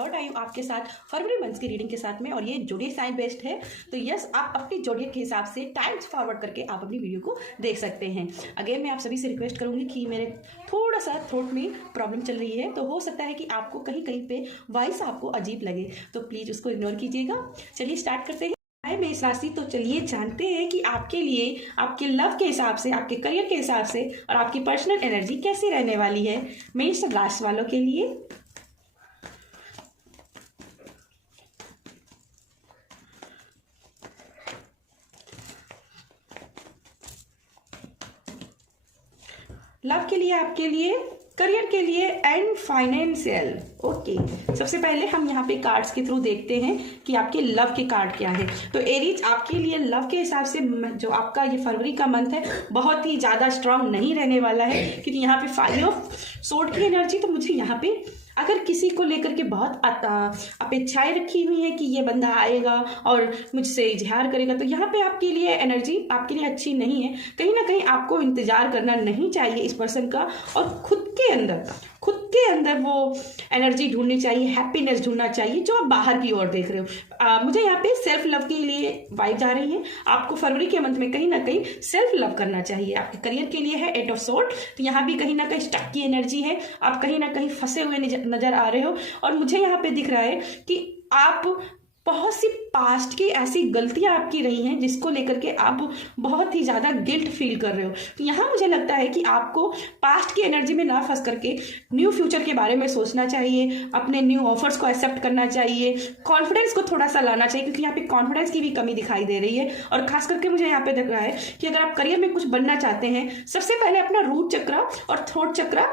लौट आई हूँ आपके साथ फरवरी मंथ की रीडिंग के साथ में, और ये जोडिएक साइन बेस्ड है। तो यस, आप अपनी जोडिएक के हिसाब से टाइम्स फॉरवर्ड करके आप अपनी वीडियो को देख सकते हैं। अगेन मैं आप सभी से रिक्वेस्ट करूंगी कि मेरे थोड़ा सा थ्रोट में प्रॉब्लम चल रही है, तो हो सकता है कि आपको कहीं कहीं पे वॉइस आपको अजीब लगे, तो प्लीज़ उसको इग्नोर कीजिएगा। चलिए स्टार्ट करते हैं। मेष राशि, तो चलिए जानते हैं कि आपके लिए आपके लव के हिसाब से, आपके करियर के हिसाब से और आपकी पर्सनल एनर्जी कैसी रहने वाली है मेष राशि वालों के लिए। लव के लिए, आपके लिए, करियर के लिए एंड फाइनेंशियल। ओके, सबसे पहले हम यहाँ पे कार्ड्स के थ्रू देखते हैं कि आपके लव के कार्ड क्या है। तो एरीज, आपके लिए लव के हिसाब से जो आपका ये फरवरी का मंथ है बहुत ही ज़्यादा स्ट्रांग नहीं रहने वाला है, क्योंकि यहाँ पे 5 ऑफ सोर्ड की एनर्जी, तो मुझे यहाँ पे अगर किसी को लेकर के बहुत अपेक्षाएं रखी हुई हैं कि ये बंदा आएगा और मुझसे इजहार करेगा, तो यहाँ पे आपके लिए एनर्जी आपके लिए अच्छी नहीं है। कहीं ना कहीं आपको इंतजार करना नहीं चाहिए इस पर्सन का, और खुद के अंदर वो एनर्जी ढूंढनी चाहिए, हैप्पीनेस ढूंढना चाहिए जो आप बाहर की ओर देख रहे हो। मुझे यहाँ पे सेल्फ लव के लिए वाइब्स आ रही है। आपको फरवरी के मंथ में कहीं ना कहीं सेल्फ लव करना चाहिए। आपके करियर के लिए है 8 ऑफ सोर्ड, तो यहाँ भी कहीं ना कहीं स्टक की एनर्जी है, आप कहीं ना कहीं फंसे हुए नजर आ रहे हो। और मुझे यहाँ पे दिख रहा है कि आप बहुत सी पास्ट की ऐसी गलतियां आपकी रही हैं जिसको लेकर के आप बहुत ही ज़्यादा गिल्ट फील कर रहे हो। तो यहाँ मुझे लगता है कि आपको पास्ट की एनर्जी में ना फंस करके न्यू फ्यूचर के बारे में सोचना चाहिए, अपने न्यू ऑफर्स को एक्सेप्ट करना चाहिए, कॉन्फिडेंस को थोड़ा सा लाना चाहिए, क्योंकि यहाँ पे कॉन्फिडेंस की भी कमी दिखाई दे रही है। और खास करके मुझे यहाँ पे दिख रहा है कि अगर आप करियर में कुछ बनना चाहते हैं, सबसे पहले अपना रूट चक्रा और थ्रोट चक्रा,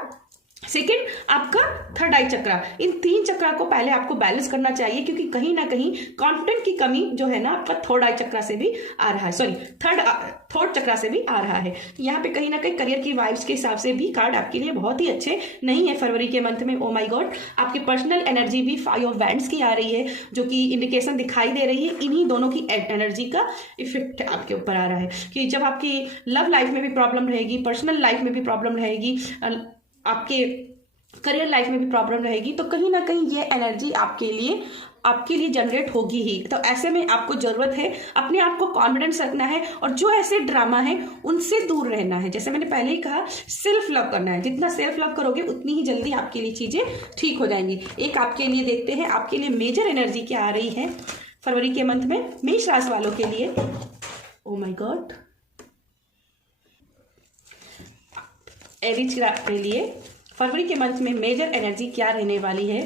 सेकेंड आपका थर्ड आई चक्रा, इन 3 चक्रा को पहले आपको बैलेंस करना चाहिए, क्योंकि कहीं ना कहीं कॉन्फिडेंट की कमी जो है ना आपका थर्ड आई चक्रा से भी आ रहा है, सॉरी थर्ड चक्रा से भी आ रहा है। यहाँ पे कहीं ना कहीं करियर की वाइब्स के हिसाब से भी कार्ड आपके लिए बहुत ही अच्छे नहीं है फरवरी के मंथ में। ओ माय गॉड, आपकी पर्सनल एनर्जी भी 5 ऑफ वैंड्स की आ रही है, जो कि इंडिकेशन दिखाई दे रही है इन्हीं दोनों की एनर्जी का इफेक्ट आपके ऊपर आ रहा है कि जब आपकी लव लाइफ में भी प्रॉब्लम रहेगी, पर्सनल लाइफ में भी प्रॉब्लम रहेगी, आपके करियर लाइफ में भी प्रॉब्लम रहेगी, तो कहीं ना कहीं ये एनर्जी आपके लिए जनरेट होगी ही। तो ऐसे में आपको जरूरत है अपने आप को कॉन्फिडेंस रखना है, और जो ऐसे ड्रामा है उनसे दूर रहना है। जैसे मैंने पहले ही कहा, सेल्फ लव करना है। जितना सेल्फ लव करोगे उतनी ही जल्दी आपके लिए चीजें ठीक हो जाएंगी। एक आपके लिए देखते हैं आपके लिए मेजर एनर्जी क्या आ रही है फरवरी के मंथ में मेष राशि वालों के लिए। ओ माय गॉड, एरीज के लिए फरवरी के मंथ में मेजर एनर्जी क्या रहने वाली है,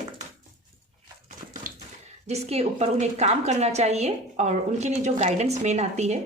जिसके ऊपर उन्हें काम करना चाहिए और उनके लिए जो गाइडेंस मेन आती है।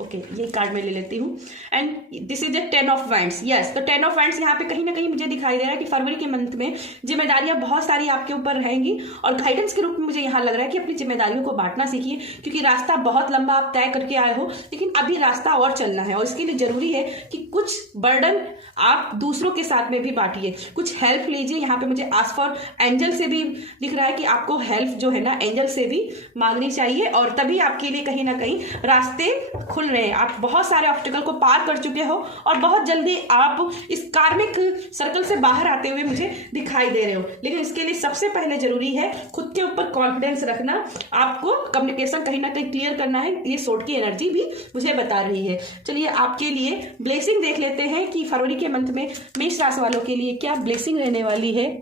ओके, ये कार्ड मैं ले लेती हूँ, and this is the 10 of wands. Yes, तो 10 ऑफ वैंड्स यहाँ पे कहीं ना कहीं मुझे दिखाई दे रहा है कि फरवरी के मंथ में जिम्मेदारियां बहुत सारी आपके ऊपर रहेंगी, और गाइडेंस के रूप में मुझे यहाँ लग रहा है कि अपनी जिम्मेदारियों को बांटना सीखिए, क्योंकि रास्ता बहुत लंबा आप तय करके आए हो, लेकिन अभी रास्ता और चलना है, और इसके लिए जरूरी है कि कुछ बर्डन आप दूसरों के साथ में भी बांटिए, कुछ हेल्प लीजिए। यहाँ पे मुझे आस्क फॉर एंजल से भी दिख रहा है कि आपको हेल्प जो है ना एंजल से भी मांगनी चाहिए, और तभी आपके लिए कहीं ना कहीं रास्ते खुल रहे हैं। आप बहुत सारे ऑब्स्टिकल को पार कर चुके हो और बहुत जल्दी आप इस कार्मिक सर्कल से बाहर आते हुए मुझे दिखाई दे रहे हो, लेकिन इसके लिए सबसे पहले जरूरी है खुद के ऊपर कॉन्फिडेंस रखना, आपको कम्युनिकेशन कहीं ना कहीं क्लियर करना है। ये सोर्ड की एनर्जी भी मुझे बता रही है। चलिए आपके लिए ब्लेसिंग देख लेते हैं कि फरवरी के मंथ में मेष राशि वालों के लिए क्या ब्लेसिंग रहने वाली है।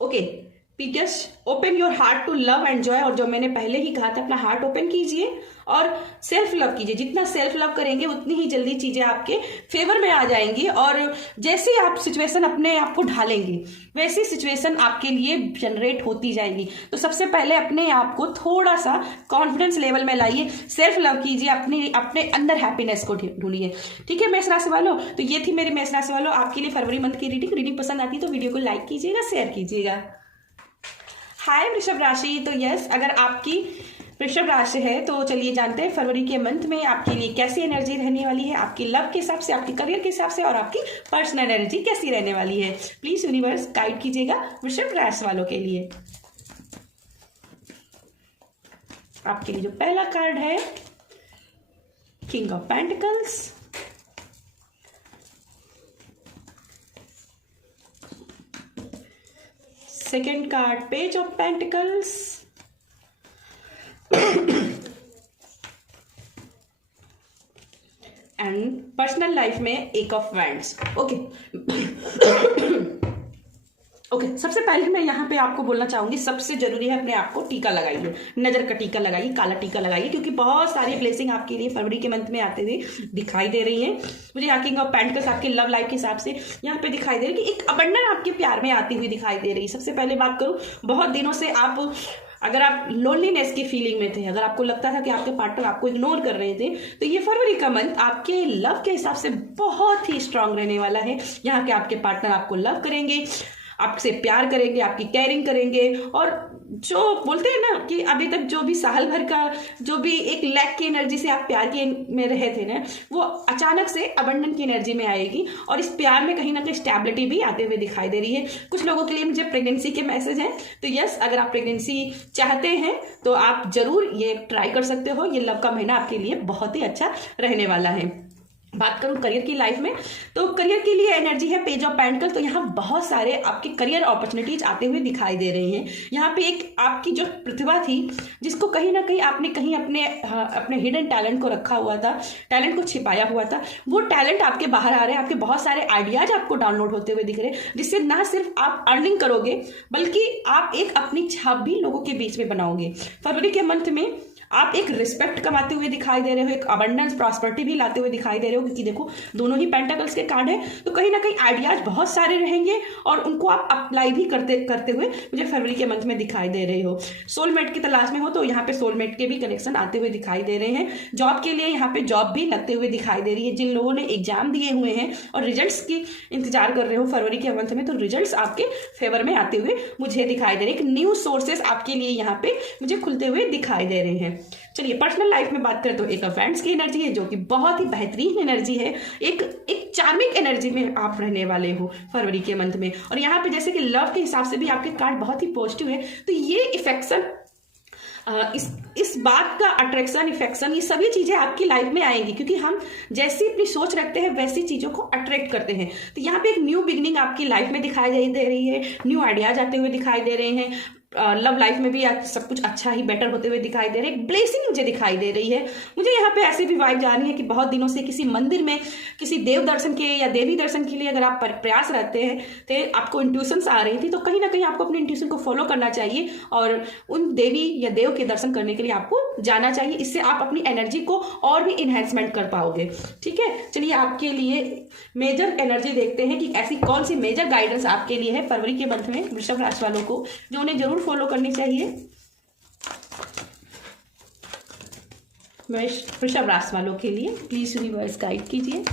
Okay, Peters, open your heart to love and joy. और जो मैंने पहले ही कहा था, अपना हार्ट ओपन कीजिए और सेल्फ लव कीजिए। जितना सेल्फ लव करेंगे उतनी ही जल्दी चीजें आपके फेवर में आ जाएंगी, और जैसे आप सिचुएशन अपने आप को ढालेंगे वैसी सिचुएशन आपके लिए जनरेट होती जाएगी। तो सबसे पहले अपने आप को थोड़ा सा कॉन्फिडेंस लेवल में लाइए, सेल्फ लव कीजिए, अपने अंदर हैप्पीनेस को ढूंढिए। ठीक है मेष राशि वालों, तो ये थी मेरी मेष राशि वालों आपके लिए फरवरी मंथ की रीडिंग पसंद आती है तो वीडियो को लाइक कीजिएगा, शेयर कीजिएगा। हाय वृषभ राशि, तो यस, अगर आपकी वृषभ राशि है तो चलिए जानते हैं फरवरी के मंथ में आपके लिए कैसी एनर्जी रहने वाली है, आपकी लव के हिसाब से, आपके करियर के हिसाब से, और आपकी पर्सनल एनर्जी कैसी रहने वाली है। प्लीज यूनिवर्स गाइड कीजिएगा वृषभ राशि वालों के लिए। आपके लिए जो पहला कार्ड है king of pentacles, second card page of pentacles, and personal life में eight of wands. Okay okay, सबसे पहले मैं यहाँ पे आपको बोलना चाहूंगी, सबसे जरूरी है अपने आप को टीका लगाइए, नजर का टीका लगाइए, काला टीका लगाइए, क्योंकि बहुत सारी ब्लेसिंग आपके लिए फरवरी के मंथ में आते हुए दिखाई दे रही है। मुझे यहाँ किंग ऑफ पेंटिकल्स आपके लव लाइफ के हिसाब से यहाँ पे दिखाई दे रही है कि एक अबंडन आपके प्यार में आती हुई दिखाई दे रही है। सबसे पहले बात करूँ, बहुत दिनों से अगर आप लोनलीनेस की फीलिंग में थे, अगर आपको लगता था कि आपके पार्टनर आपको इग्नोर कर रहे थे, तो ये फरवरी का मंथ आपके लव के हिसाब से बहुत ही स्ट्रांग रहने वाला है। यहाँ के आपके पार्टनर आपको लव करेंगे, आपसे प्यार करेंगे, आपकी केयरिंग करेंगे, और जो बोलते हैं ना कि अभी तक जो भी साल भर का जो भी एक लैक की एनर्जी से आप प्यार के में रहे थे ना, वो अचानक से अबंडन की एनर्जी में आएगी, और इस प्यार में कहीं ना कहीं स्टेबिलिटी भी आते हुए दिखाई दे रही है। कुछ लोगों के लिए मुझे प्रेगनेंसी के मैसेज हैं, तो यस, अगर आप प्रेगनेंसी चाहते हैं तो आप जरूर ये ट्राई कर सकते हो। ये लव का महीना आपके लिए बहुत ही अच्छा रहने वाला है। बात करूं करियर की लाइफ में, तो करियर के लिए एनर्जी है पेज ऑफ पेंटिकल, तो यहाँ बहुत सारे आपके करियर अपॉर्चुनिटीज आते हुए दिखाई दे रही हैं। यहाँ पे एक आपकी जो प्रतिभा थी, जिसको कहीं ना कहीं आपने कहीं अपने हिडन टैलेंट को रखा हुआ था, टैलेंट को छिपाया हुआ था, वो टैलेंट आपके बाहर आ रहे हैं। आपके बहुत सारे आइडियाज आपको डाउनलोड होते हुए दिख रहे हैं, जिससे ना सिर्फ आप अर्निंग करोगे, बल्कि आप एक अपनी छाप भी लोगों के बीच में बनाओगे। फरवरी के मंथ में आप एक रिस्पेक्ट कमाते हुए दिखाई दे रहे हो, एक अबंडेंस प्रॉस्पेरिटी भी लाते हुए दिखाई दे रहे हो, क्योंकि देखो दोनों ही पेंटिकल्स के कार्ड है, तो कहीं ना कहीं आइडियाज बहुत सारे रहेंगे और उनको आप अप्लाई भी करते हुए मुझे फरवरी के मंथ में दिखाई दे रहे हो। सोलमेट की तलाश में हो तो यहाँ पे सोलमेट के भी कनेक्शन आते हुए दिखाई दे रहे हैं। जॉब के लिए यहाँ पे जॉब भी लगते हुए दिखाई दे रही है। जिन लोगों ने एग्जाम दिए हुए हैं और रिजल्ट्स की इंतजार कर रहे हो फरवरी के मंथ में, तो रिजल्ट्स आपके फेवर में आते हुए मुझे दिखाई दे रहे हैं। एक न्यू सोर्सेस आपके लिए यहाँ पे मुझे खुलते हुए दिखाई दे रहे हैं। चलिए पर्सनल लाइफ में बात करें तो एक फ्रेंड्स की एनर्जी है, जो कि बहुत ही बेहतरीन एनर्जी है। एक चार्मिंग एनर्जी में आप रहने वाले हो फरवरी के मंथ में, और यहाँ पे जैसे कि लव के हिसाब से भी आपके कार्ड बहुत ही पॉजिटिव है, तो ये इफेक्शन इस बात का अट्रैक्शन, इफेक्शन, ये सभी चीजें आपकी लाइफ में आएंगी, क्योंकि हम जैसी अपनी सोच रखते हैं वैसी चीजों को अट्रैक्ट करते हैं। तो यहाँ पे एक न्यू बिगनिंग आपकी लाइफ में दिखाई दे रही है, न्यू आइडियाज आते हुए दिखाई दे रहे हैं। लव लाइफ में भी सब कुछ अच्छा ही बेटर होते हुए दिखाई दे रहे हैं। एक ब्लेसिंग मुझे दिखाई दे रही है। मुझे यहाँ पे ऐसे भी वाइब जा रही है कि बहुत दिनों से किसी मंदिर में किसी देव दर्शन के या देवी दर्शन के लिए अगर आप प्रयास रहते हैं तो आपको इंट्यूशंस आ रही थी, तो कहीं ना कहीं आपको अपने इंट्यूशन को फॉलो करना चाहिए और उन देवी या देव के दर्शन करने के लिए आपको जाना चाहिए। इससे आप अपनी एनर्जी को और भी इन्हेंसमेंट कर पाओगे। ठीक है, चलिए आपके लिए मेजर एनर्जी देखते हैं कि ऐसी कौन सी मेजर गाइडेंस आपके लिए है फरवरी के मंथ में वृषभ राशि वालों को, जो उन्हें जरूर फॉलो करनी चाहिए। वृषभ राशि वालों के लिए प्लीज यूनिवर्स गाइड कीजिए।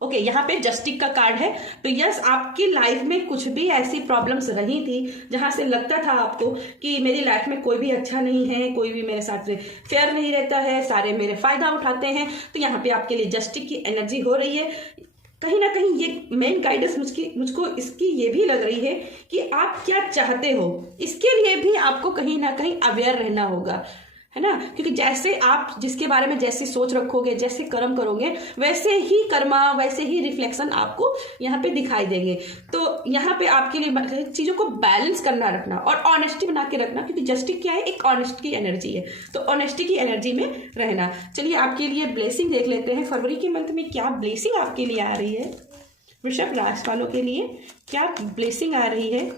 ओके, यहाँ पे जस्टिस का कार्ड है। तो यस, आपकी लाइफ में कुछ भी ऐसी प्रॉब्लम्स रही थी जहां से लगता था आपको कि मेरी लाइफ में कोई भी अच्छा नहीं है, कोई भी मेरे साथ फेयर नहीं रहता है, सारे मेरे फायदा उठाते हैं, तो यहाँ पे आपके लिए जस्टिस की एनर्जी हो रही है। कहीं ना कहीं ये मेन गाइडेंस मुझको इसकी ये भी लग रही है कि आप क्या चाहते हो, इसके लिए भी आपको कहीं ना कहीं अवेयर रहना होगा, है ना। क्योंकि जैसे आप जिसके बारे में जैसी सोच रखोगे, जैसे कर्म करोगे, वैसे ही कर्मा, वैसे ही रिफ्लेक्शन आपको यहाँ पे दिखाई देंगे। तो यहाँ पे आपके लिए चीजों को बैलेंस करना रखना और ऑनेस्टी बना के रखना, क्योंकि जस्टिस क्या है, एक ऑनेस्ट की एनर्जी है, तो ऑनेस्टी की एनर्जी में रहना। चलिए आपके लिए ब्लेसिंग देख लेते हैं। फरवरी के मंथ में क्या ब्लेसिंग आपके लिए आ रही है, वृषभ राशि वालों के लिए क्या ब्लेसिंग आ रही है।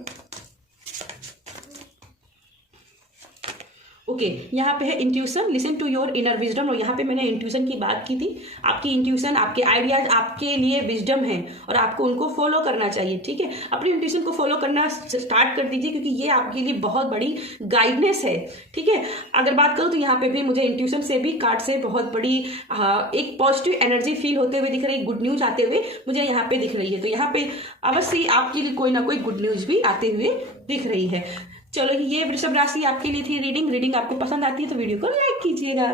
ओके, यहाँ पे है intuition, listen to your inner wisdom. और यहाँ पे मैंने इंट्यूशन की बात की थी। आपकी इंट्यूशन, आपके आइडियाज आपके लिए विजडम है और आपको उनको फॉलो करना चाहिए। ठीक है, अपनी इंट्यूशन को फॉलो करना स्टार्ट कर दीजिए, क्योंकि ये आपके लिए बहुत बड़ी गाइडनेस है। ठीक है, अगर बात करूँ तो यहाँ पे भी मुझे इंट्यूशन से भी कार्ड से बहुत बड़ी एक पॉजिटिव एनर्जी फील होते हुए दिख रही है, गुड न्यूज आते हुए मुझे यहाँ पे दिख रही है। तो यहाँ पे अवश्य आपके लिए कोई ना कोई गुड न्यूज भी आते हुए दिख रही है। चलो, ये वृषभ राशि आपके लिए थी रीडिंग। आपको पसंद आती है तो वीडियो को लाइक कीजिएगा।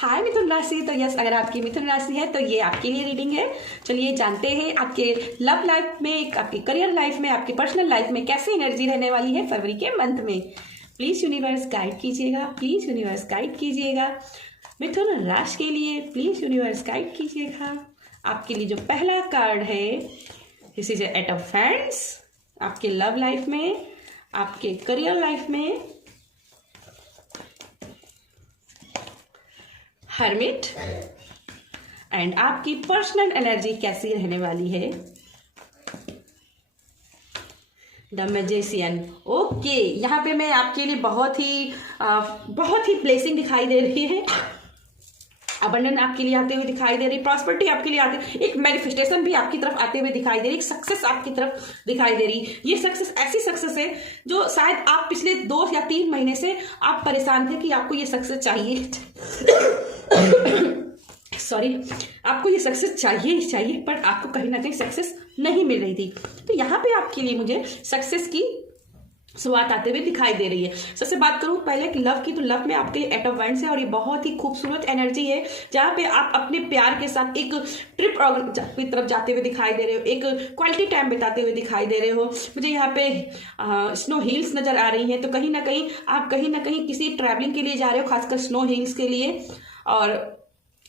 हाय मिथुन राशि। तो यस, अगर आपकी मिथुन राशि है तो ये आपके लिए रीडिंग है। चलिए जानते हैं आपके लव लाइफ में, आपके करियर लाइफ में, आपकी पर्सनल लाइफ में कैसी एनर्जी रहने वाली है फरवरी के मंथ में। प्लीज यूनिवर्स गाइड कीजिएगा, प्लीज यूनिवर्स गाइड कीजिएगा मिथुन राशि के लिए, प्लीज यूनिवर्स गाइड कीजिएगा। आपके लिए जो पहला कार्ड है, this is eight of hands. आपके लव लाइफ में, आपके करियर लाइफ में हर्मिट, एंड आपकी पर्सनल एनर्जी कैसी रहने वाली है द मैजिशियन। ओके, यहाँ पे मैं आपके लिए बहुत ही ब्लेसिंग दिखाई दे रही है, अबंडन आपके लिए आते हुए दिखाई दे रही, प्रॉस्पेरिटी आपके लिए आती, एक मैनिफेस्टेशन भी आपकी तरफ आते हुए दिखाई दे रही, एक सक्सेस आपकी तरफ दिखाई दे रही। ये सक्सेस ऐसी सक्सेस है जो शायद आप पिछले 2 या 3 महीने से आप परेशान थे कि आपको ये सक्सेस चाहिए सॉरी, आपको ये सक्सेस चाहिए पर आपको कहीं ना कहीं सक्सेस नहीं मिल रही थी। तो यहाँ पे आपके लिए मुझे सक्सेस की शुरुआत आते हुए दिखाई दे रही है। सबसे बात करूं पहले कि लव की, तो लव में आपके एट ऑफ वांड्स है और ये बहुत ही खूबसूरत एनर्जी है जहां पे आप अपने प्यार के साथ एक ट्रिप की तरफ जाते हुए दिखाई दे रहे हो, एक क्वालिटी टाइम बिताते हुए दिखाई दे रहे हो। मुझे यहाँ पे स्नो हिल्स नजर आ रही हैं, तो कहीं ना कहीं किसी ट्रैवलिंग के लिए जा रहे हो, खासकर स्नो हिल्स के लिए। और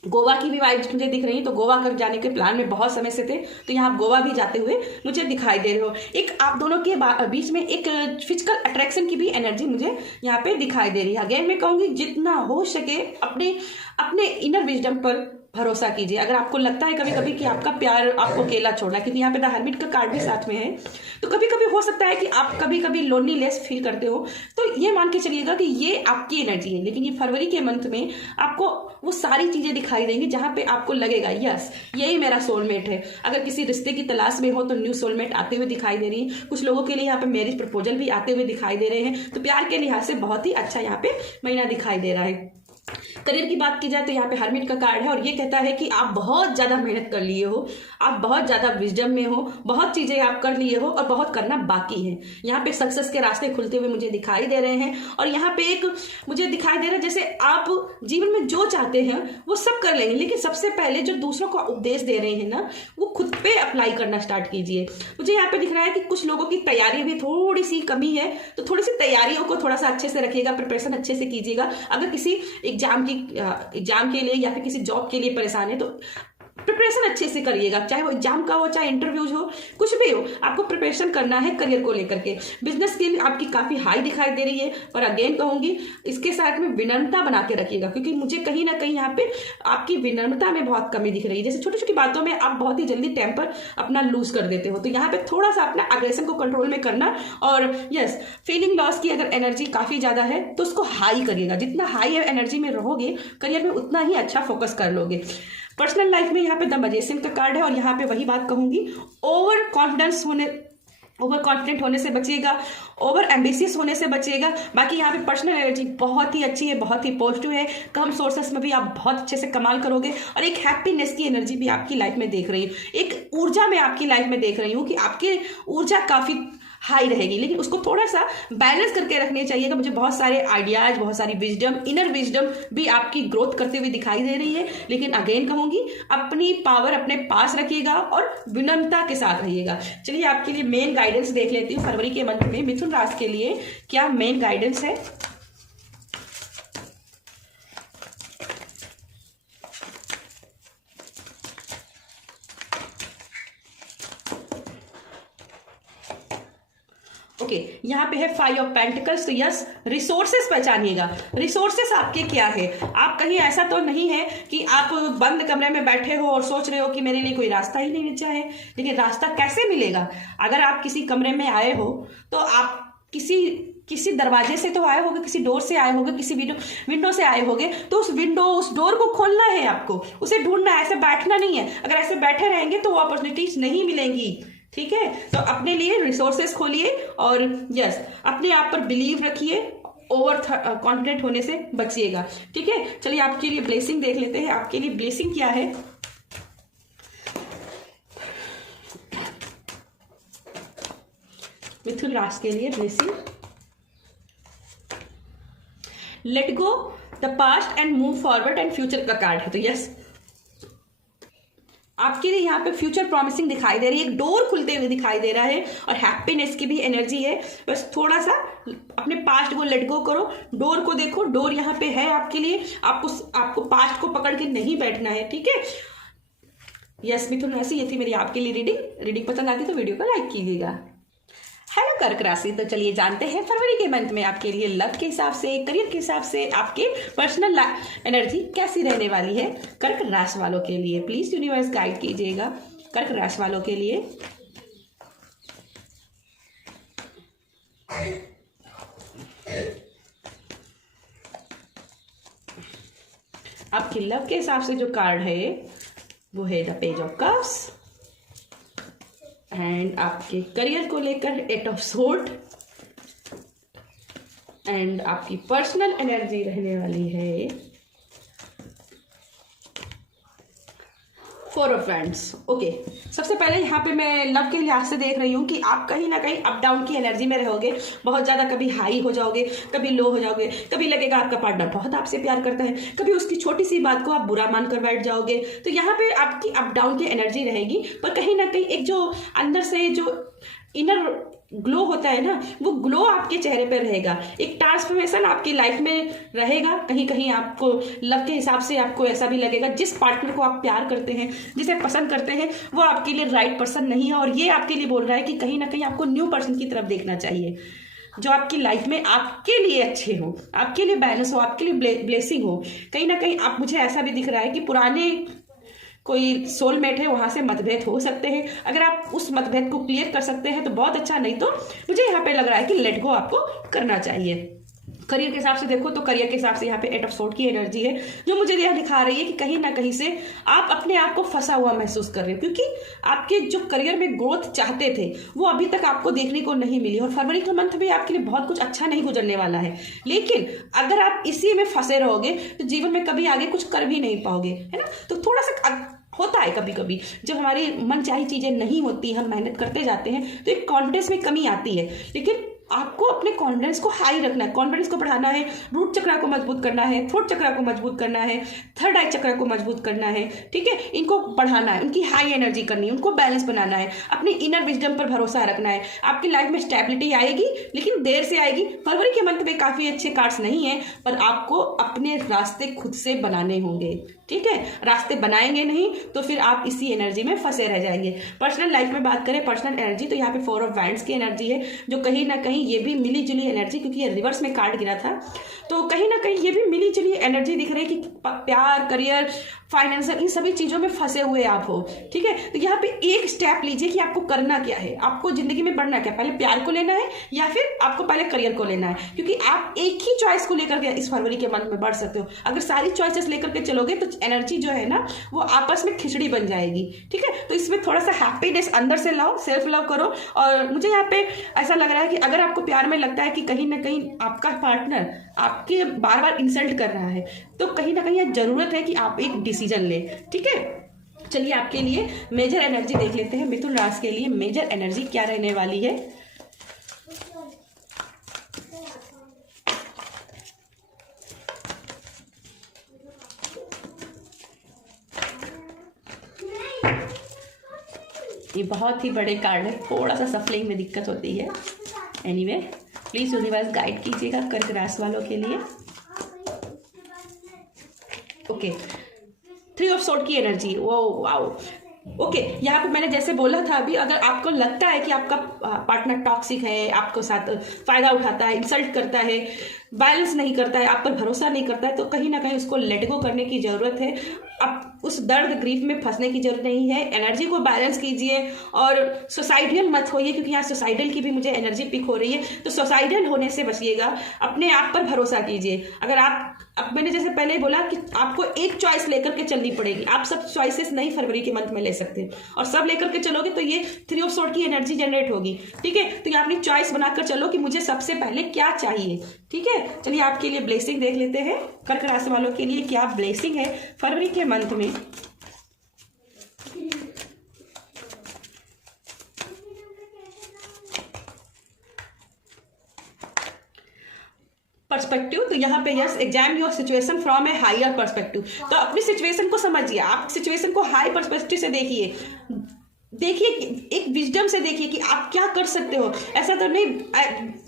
गोवा की भी वाइब्स मुझे दिख रही है, तो गोवा कर जाने के प्लान में बहुत समय से थे, तो यहाँ आप गोवा भी जाते हुए मुझे दिखाई दे रहे हो। एक आप दोनों के बीच में एक फिजिकल अट्रैक्शन की भी एनर्जी मुझे यहाँ पे दिखाई दे रही है। अगेन मैं कहूंगी जितना हो सके अपने इनर विजडम पर भरोसा कीजिए। अगर आपको लगता है कभी कभी कि आपका प्यार आपको अकेला छोड़ना, क्योंकि यहाँ पे द हर्मिट का कार्ड भी साथ में है, तो कभी कभी हो सकता है कि आप कभी कभी लोनलीनेस फील करते हो, तो ये मान के चलिएगा कि ये आपकी एनर्जी है। लेकिन ये फरवरी के मंथ में आपको वो सारी चीजें दिखाई देंगी जहां पे आपको लगेगा यस यही मेरा सोलमेट है। अगर किसी रिश्ते की तलाश में हो तो न्यू सोलमेट आते हुए दिखाई दे रही है। कुछ लोगों के लिए यहाँ पे मैरिज प्रपोजल भी आते हुए दिखाई दे रहे हैं। तो प्यार के लिहाज से बहुत ही अच्छा यहाँ पे महीना दिखाई दे रहा है। करियर की बात की जाए तो यहाँ पे हर्मिट का कार्ड है और ये कहता है कि आप बहुत ज्यादा मेहनत कर लिए हो, आप बहुत ज्यादा विजडम में हो, बहुत चीजें आप कर लिए हो और बहुत करना बाकी है। यहाँ पे सक्सेस के रास्ते खुलते हुए मुझे दिखाई दे रहे हैं और यहाँ पे एक मुझे दिखाई दे रहा है जैसे आप जीवन में जो चाहते हैं वो सब कर लेंगे, लेकिन सबसे पहले जो दूसरों को उपदेश दे रहे हैं ना, वो खुद पे अप्लाई करना स्टार्ट कीजिए। मुझे यहाँ पे दिख रहा है कि कुछ लोगों की तैयारी भी थोड़ी सी कमी है, तो थोड़ी सी तैयारियों को थोड़ा सा अच्छे से रखिएगा, प्रिपरेशन अच्छे से कीजिएगा। अगर किसी एग्जाम के लिए या फिर किसी जॉब के लिए परेशान है तो प्रिपरेशन अच्छे से करिएगा, चाहे वो एग्जाम का हो, चाहे इंटरव्यूज हो, कुछ भी हो, आपको प्रिपरेशन करना है करियर को लेकर के। बिजनेस के लिए आपकी काफी हाई दिखाई दे रही है, पर अगेन कहूंगी इसके साथ में विनम्रता बना के रखिएगा, क्योंकि मुझे कहीं ना कहीं यहाँ पे आपकी विनम्रता में बहुत कमी दिख रही है। जैसे छोटी छोटी बातों में आप बहुत ही जल्दी टेम्पर अपना लूज कर देते हो, तो यहाँ पे थोड़ा सा अपना अग्रेशन को कंट्रोल में करना। और यस, फीलिंग लॉस की अगर एनर्जी काफी ज्यादा है तो उसको हाई करिएगा। जितना हाई एनर्जी में रहोगे करियर में उतना ही अच्छा फोकस कर लोगे। पर्सनल लाइफ में यहाँ पे द मैजिशियन का कार्ड है और यहाँ पे वही बात कहूंगी, ओवर कॉन्फिडेंट होने से बचिएगा, ओवर एम्बिशियस होने से बचिएगा। बाकी यहाँ पे पर्सनल एनर्जी बहुत ही अच्छी है, बहुत ही पॉजिटिव है। कम सोर्सेस में भी आप बहुत अच्छे से कमाल करोगे और एक हैप्पीनेस की एनर्जी भी आपकी लाइफ में देख रही हूँ, एक ऊर्जा में आपकी लाइफ में देख रही हूँ कि आपकी ऊर्जा काफी हाई रहेगी, लेकिन उसको थोड़ा सा बैलेंस करके रखने चाहिएगा। मुझे बहुत सारे आइडियाज, बहुत सारी विजडम, इनर विजडम भी आपकी ग्रोथ करते हुए दिखाई दे रही है। लेकिन अगेन कहूंगी अपनी पावर अपने पास रखिएगा और विनम्रता के साथ रहिएगा। चलिए आपके लिए मेन गाइडेंस देख लेती हूँ फरवरी के मंथ में मिथुन राशि के लिए क्या मेन गाइडेंस है। ओके, यहाँ पे है 5 ऑफ पेंटिकल्स। तो यस, रिसोर्सेस पहचानिएगा। रिसोर्सेस आपके क्या है? आप कहीं ऐसा तो नहीं है कि आप बंद कमरे में बैठे हो और सोच रहे हो कि मेरे लिए कोई रास्ता ही नहीं बचा है। लेकिन रास्ता कैसे मिलेगा? अगर आप किसी कमरे में आए हो तो आप किसी दरवाजे से तो आए होगे, किसी डोर से आए होगे, किसी विंडो से आए होगे, तो उस डोर को खोलना है आपको, उसे ढूंढना है, ऐसे बैठना नहीं है। अगर ऐसे बैठे रहेंगे तो वो अपॉर्चुनिटीज नहीं मिलेंगी। ठीक है, तो अपने लिए रिसोर्सेस खोलिए और यस, अपने आप पर बिलीव रखिए, ओवर कॉन्फिडेंट होने से बचिएगा। ठीक है, चलिए आपके लिए ब्लेसिंग देख लेते हैं। आपके लिए ब्लेसिंग क्या है? मिथुन राशि के लिए blessing, let go the past and move forward and future का कार्ड है। तो यस, आपके लिए यहाँ पे फ्यूचर प्रॉमिसिंग दिखाई दे रही है, एक डोर खुलते हुए दिखाई दे रहा है और हैप्पीनेस की भी एनर्जी है। बस थोड़ा सा अपने पास्ट को लेट गो करो, डोर को देखो, डोर यहाँ पे है आपके लिए। आपको पास्ट को पकड़ के नहीं बैठना है, ठीक है। यस मिथुन राशि, ये थी मेरी आपके लिए रीडिंग पसंद आती तो वीडियो को लाइक कीजिएगा। हेलो कर्क राशि, तो चलिए जानते हैं फरवरी के मंथ में आपके लिए लव के हिसाब से, करियर के हिसाब से आपके पर्सनल एनर्जी कैसी रहने वाली है कर्क राशि वालों के लिए। प्लीज यूनिवर्स गाइड कीजिएगा कर्क राशि वालों के लिए। आपकी लव के हिसाब से जो कार्ड है वो है the page of cups, and आपके करियर को लेकर 8 ऑफ सोर्ड, एंड आपकी पर्सनल एनर्जी रहने वाली है 4 ऑफ वैंड्स। ओके, सबसे पहले यहाँ पे मैं लव के लिहाज से देख रही हूँ कि आप कहीं ना कहीं अप डाउन की एनर्जी में रहोगे, बहुत ज़्यादा कभी हाई हो जाओगे, कभी लो हो जाओगे, कभी लगेगा आपका पार्टनर बहुत आपसे प्यार करता है, कभी उसकी छोटी सी बात को आप बुरा मानकर बैठ जाओगे। तो यहाँ पे आपकी अप डाउन की एनर्जी रहेगी, पर कहीं ना कहीं एक जो अंदर से जो इनर ग्लो होता है ना, वो ग्लो आपके चेहरे पर रहेगा, एक ट्रांसफॉर्मेशन आपकी लाइफ में रहेगा। कहीं कहीं आपको लव के हिसाब से आपको ऐसा भी लगेगा जिस पार्टनर को आप प्यार करते हैं, जिसे पसंद करते हैं, वो आपके लिए राइट पर्सन नहीं है, और ये आपके लिए बोल रहा है कि कहीं ना कहीं आपको न्यू पर्सन की तरफ देखना चाहिए, जो आपकी लाइफ में आपके लिए अच्छे हो, आपके लिए बैलेंस हो, आपके लिए ब्लेसिंग हो। कहीं ना कहीं आप, मुझे ऐसा भी दिख रहा है कि पुराने कोई सोलमेट है, वहां से मतभेद हो सकते हैं। अगर आप उस मतभेद को क्लियर कर सकते हैं तो बहुत अच्छा, नहीं तो मुझे यहाँ पे लग रहा है कि लेट गो आपको करना चाहिए। करियर के हिसाब से देखो तो करियर के हिसाब से यहाँ पे 8 ऑफ सोर्ड की एनर्जी है, जो मुझे यह दिखा रही है कि कहीं ना कहीं से आप अपने आप को फंसा हुआ महसूस कर रहे हो, क्योंकि आपके जो करियर में ग्रोथ चाहते थे वो अभी तक आपको देखने को नहीं मिली, और फरवरी के मंथ में आपके लिए बहुत कुछ अच्छा नहीं गुजरने वाला है। लेकिन अगर आप इसी में फंसे रहोगे तो जीवन में कभी आगे कुछ कर भी नहीं पाओगे, है ना। तो थोड़ा सा होता है कभी कभी, जब हमारी मनचाही चीजें नहीं होती, हम मेहनत करते जाते हैं तो एक कॉन्फिडेंस में कमी आती है। लेकिन आपको अपने कॉन्फिडेंस को हाई रखना है, कॉन्फिडेंस को बढ़ाना है, रूट चक्र को मजबूत करना है, थ्रोट चक्र को मजबूत करना है, थर्ड आई चक्र को मजबूत करना है, ठीक है। इनको बढ़ाना है, उनकी हाई एनर्जी करनी है, उनको बैलेंस बनाना है, अपनी इनर विजडम पर भरोसा रखना है। आपकी लाइफ में स्टेबिलिटी आएगी, लेकिन देर से आएगी। फरवरी के मंथ में काफी अच्छे कार्ड्स नहीं है, पर आपको अपने रास्ते खुद से बनाने होंगे, ठीक है। रास्ते बनाएंगे नहीं तो फिर आप इसी एनर्जी में फंसे रह जाएंगे। पर्सनल लाइफ में बात करें, पर्सनल एनर्जी, तो यहाँ पे 4 ऑफ वैंड्स की एनर्जी है, जो कहीं ना कहीं ये भी मिली जुली एनर्जी, क्योंकि ये रिवर्स में कार्ड गिरा था, तो कहीं ना कहीं ये भी मिली जुली एनर्जी दिख रही है कि प्यार, करियर, फाइनेंशियल, इन सभी चीजों में फंसे हुए आप हो, ठीक है। तो यहाँ पे एक स्टेप लीजिए कि आपको करना क्या है, आपको जिंदगी में बढ़ना क्या, पहले प्यार को लेना है या फिर आपको पहले करियर को लेना है, क्योंकि आप एक ही चॉइस को लेकर के इस फरवरी के मंथ में बढ़ सकते हो। अगर सारी चॉइसेस लेकर के चलोगे तो एनर्जी जो है ना वो आपस में खिचड़ी बन जाएगी, ठीक है। तो इसमें थोड़ा सा हैप्पीनेस अंदर से लाओ, सेल्फ लव करो। और मुझे यहाँ पे ऐसा लग रहा है कि अगर आपको प्यार में लगता है कि कहीं ना कहीं आपका पार्टनर आपके बार बार इंसल्ट कर रहा है, तो कहीं ना कहीं जरूरत है कि आप एक डिसीजन ले, ठीक है। चलिए आपके लिए मेजर एनर्जी देख लेते हैं, मिथुन राशि के लिए मेजर एनर्जी क्या रहने वाली है। ये बहुत ही बड़े कार्ड है, थोड़ा सा सफलिंग में दिक्कत होती है। एनीवे, प्लीज यूनिवर्स गाइड कीजिएगा कर्क राशि वालों के लिए। ओके, 3 ऑफ सोर्ड की एनर्जी, वो वाओ। ओके, यहाँ पे मैंने जैसे बोला था अभी, अगर आपको लगता है कि आपका पार्टनर टॉक्सिक है, आपको साथ फायदा उठाता है, इंसल्ट करता है, बैलेंस नहीं करता है, आप पर भरोसा नहीं करता है, तो कहीं ना कहीं उसको लेट गो करने की जरूरत है। अब उस दर्द ग्रीफ में फंसने की जरूरत नहीं है, एनर्जी को बैलेंस कीजिए और सोसाइडल मत होइए, क्योंकि यहाँ सोसाइडल की भी मुझे एनर्जी पिक हो रही है, तो सोसाइडल होने से बचिएगा, अपने आप पर भरोसा कीजिए। अगर आप, अब मैंने जैसे पहले बोला कि आपको एक चॉइस लेकर के चलनी पड़ेगी, आप सब चॉइसेस नहीं फरवरी के मंथ में ले सकते, और सब लेकर के चलोगे तो ये 3 ऑफ सोर्ड की एनर्जी जनरेट होगी, ठीक है। तो ये अपनी चॉइस बनाकर चलो कि मुझे सबसे पहले क्या चाहिए, ठीक है। चलिए आपके लिए ब्लेसिंग देख लेते हैं, कर्क राशि वालों के लिए क्या ब्लेसिंग है फरवरी के मंथ में। पर्सपेक्टिव, तो यहाँ पे yes examine your situation from a higher perspective. तो अपनी सिचुएशन को समझिए, आप सिचुएशन को हाई पर्सपेक्टिव से देखिए, एक विजडम से देखिए कि आप क्या कर सकते हो। ऐसा तो नहीं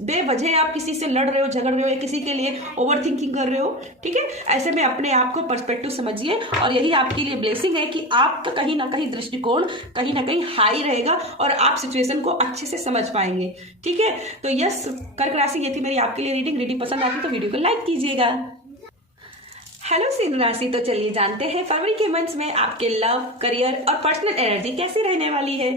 बेवजह आप किसी से लड़ रहे हो, झगड़ रहे हो या किसी के लिए ओवर थिंकिंग कर रहे हो, ठीक है। ऐसे में अपने आप को पर्सपेक्टिव समझिए और यही आपके लिए ब्लेसिंग है कि आपका कहीं ना कहीं दृष्टिकोण कहीं ना कहीं हाई रहेगा और आप सिचुएशन को अच्छे से समझ पाएंगे, ठीक है। तो यस कर्क राशि, ये थी मेरी आपके लिए रीडिंग पसंद आती तो वीडियो को लाइक कीजिएगा। हेलो सिंह राशि, तो चलिए जानते हैं फरवरी के मंथ में आपके लव, करियर और पर्सनल एनर्जी कैसी रहने वाली है।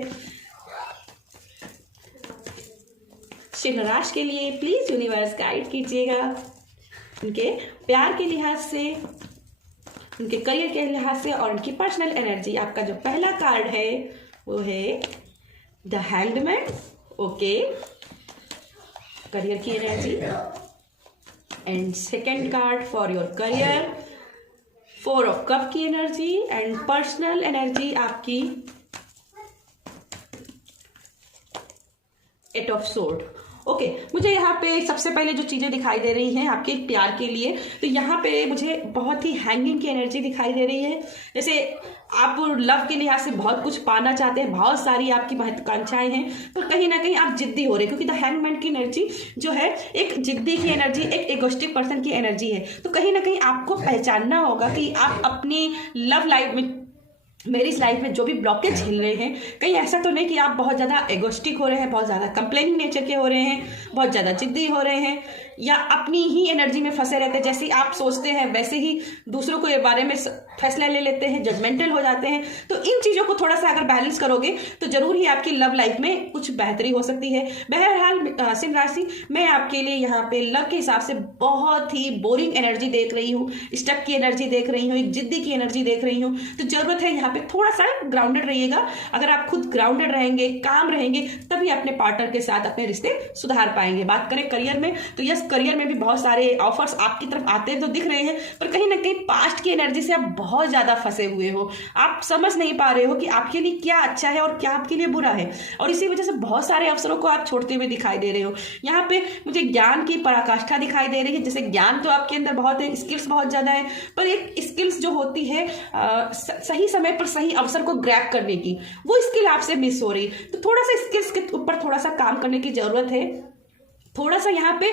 सिंह राशि के लिए प्लीज यूनिवर्स गाइड कीजिएगा, उनके प्यार के लिहाज से, उनके करियर के लिहाज से और उनकी पर्सनल एनर्जी। आपका जो पहला कार्ड है वो है the hanged man, okay, career की energy. And second card for your career, 4 of cup की एनर्जी। एंड पर्सनल एनर्जी आपकी 8 ऑफ सोर्ड, ओके। मुझे यहाँ पे सबसे पहले जो चीजें दिखाई दे रही हैं आपके प्यार के लिए, तो यहाँ पे मुझे बहुत ही हैंगिंग की एनर्जी दिखाई दे रही है। जैसे आप लव के लिहाज से बहुत कुछ पाना चाहते हैं, बहुत सारी आपकी महत्वाकांक्षाएं हैं, पर कहीं ना कहीं आप जिद्दी हो रहे हैं, क्योंकि द हैंगमैन की एनर्जी जो है एक जिद्दी की एनर्जी, एक एगोस्टिक पर्सन की एनर्जी है। तो कहीं ना कहीं आपको पहचानना होगा कि आप अपनी लव लाइफ में, मैरिज लाइफ में जो भी ब्लॉकेज झेल रहे हैं, कहीं ऐसा तो नहीं कि आप बहुत ज़्यादा एगोस्टिक हो रहे हैं, बहुत ज़्यादा कंप्लेनिंग नेचर के हो रहे हैं, बहुत ज़्यादा जिद्दी हो रहे हैं, या अपनी ही एनर्जी में फंसे रहते हैं, जैसे आप सोचते हैं वैसे ही दूसरों को ये बारे में फैसला ले लेते हैं, जजमेंटल हो जाते हैं। तो इन चीज़ों को थोड़ा सा अगर बैलेंस करोगे तो जरूर ही आपकी लव लाइफ में कुछ बेहतरी हो सकती है। बहरहाल सिंह राशि, मैं आपके लिए यहाँ पे लव के हिसाब से बहुत ही बोरिंग एनर्जी देख रही हूँ, स्टक की एनर्जी देख रही हूँ, एक जिद्दी की एनर्जी देख रही हूँ। तो जरूरत है यहाँ पे थोड़ा सा ग्राउंडेड रहिएगा। अगर आप खुद ग्राउंडेड रहेंगे, काम रहेंगे, तभी अपने पार्टनर के साथ अपने रिश्ते सुधार पाएंगे। बात करें करियर में, तो यस करियर में भी बहुत सारे ऑफर्स आपकी तरफ आते हैं तो दिख रहे हैं, पर कहीं ना कहीं पास्ट की एनर्जी से आप बहुत ज्यादा फंसे हुए हो। आप समझ नहीं पा रहे हो कि आपके लिए क्या अच्छा है और क्या आपके लिए बुरा है, और इसी वजह से बहुत सारे अवसरों को आप छोड़ते हुए दिखाई दे रहे हो। यहाँ पे मुझे ज्ञान की पराकाष्ठा दिखाई दे रही है। जैसे ज्ञान तो आपके अंदर बहुत है, स्किल्स बहुत ज्यादा है, पर एक स्किल्स जो होती है सही समय पर सही अवसर को ग्रैब करने की, वो स्किल आपसे मिस हो रही। तो थोड़ा सा स्किल्स के ऊपर थोड़ा सा काम करने की जरूरत है, थोड़ा सा यहाँ पे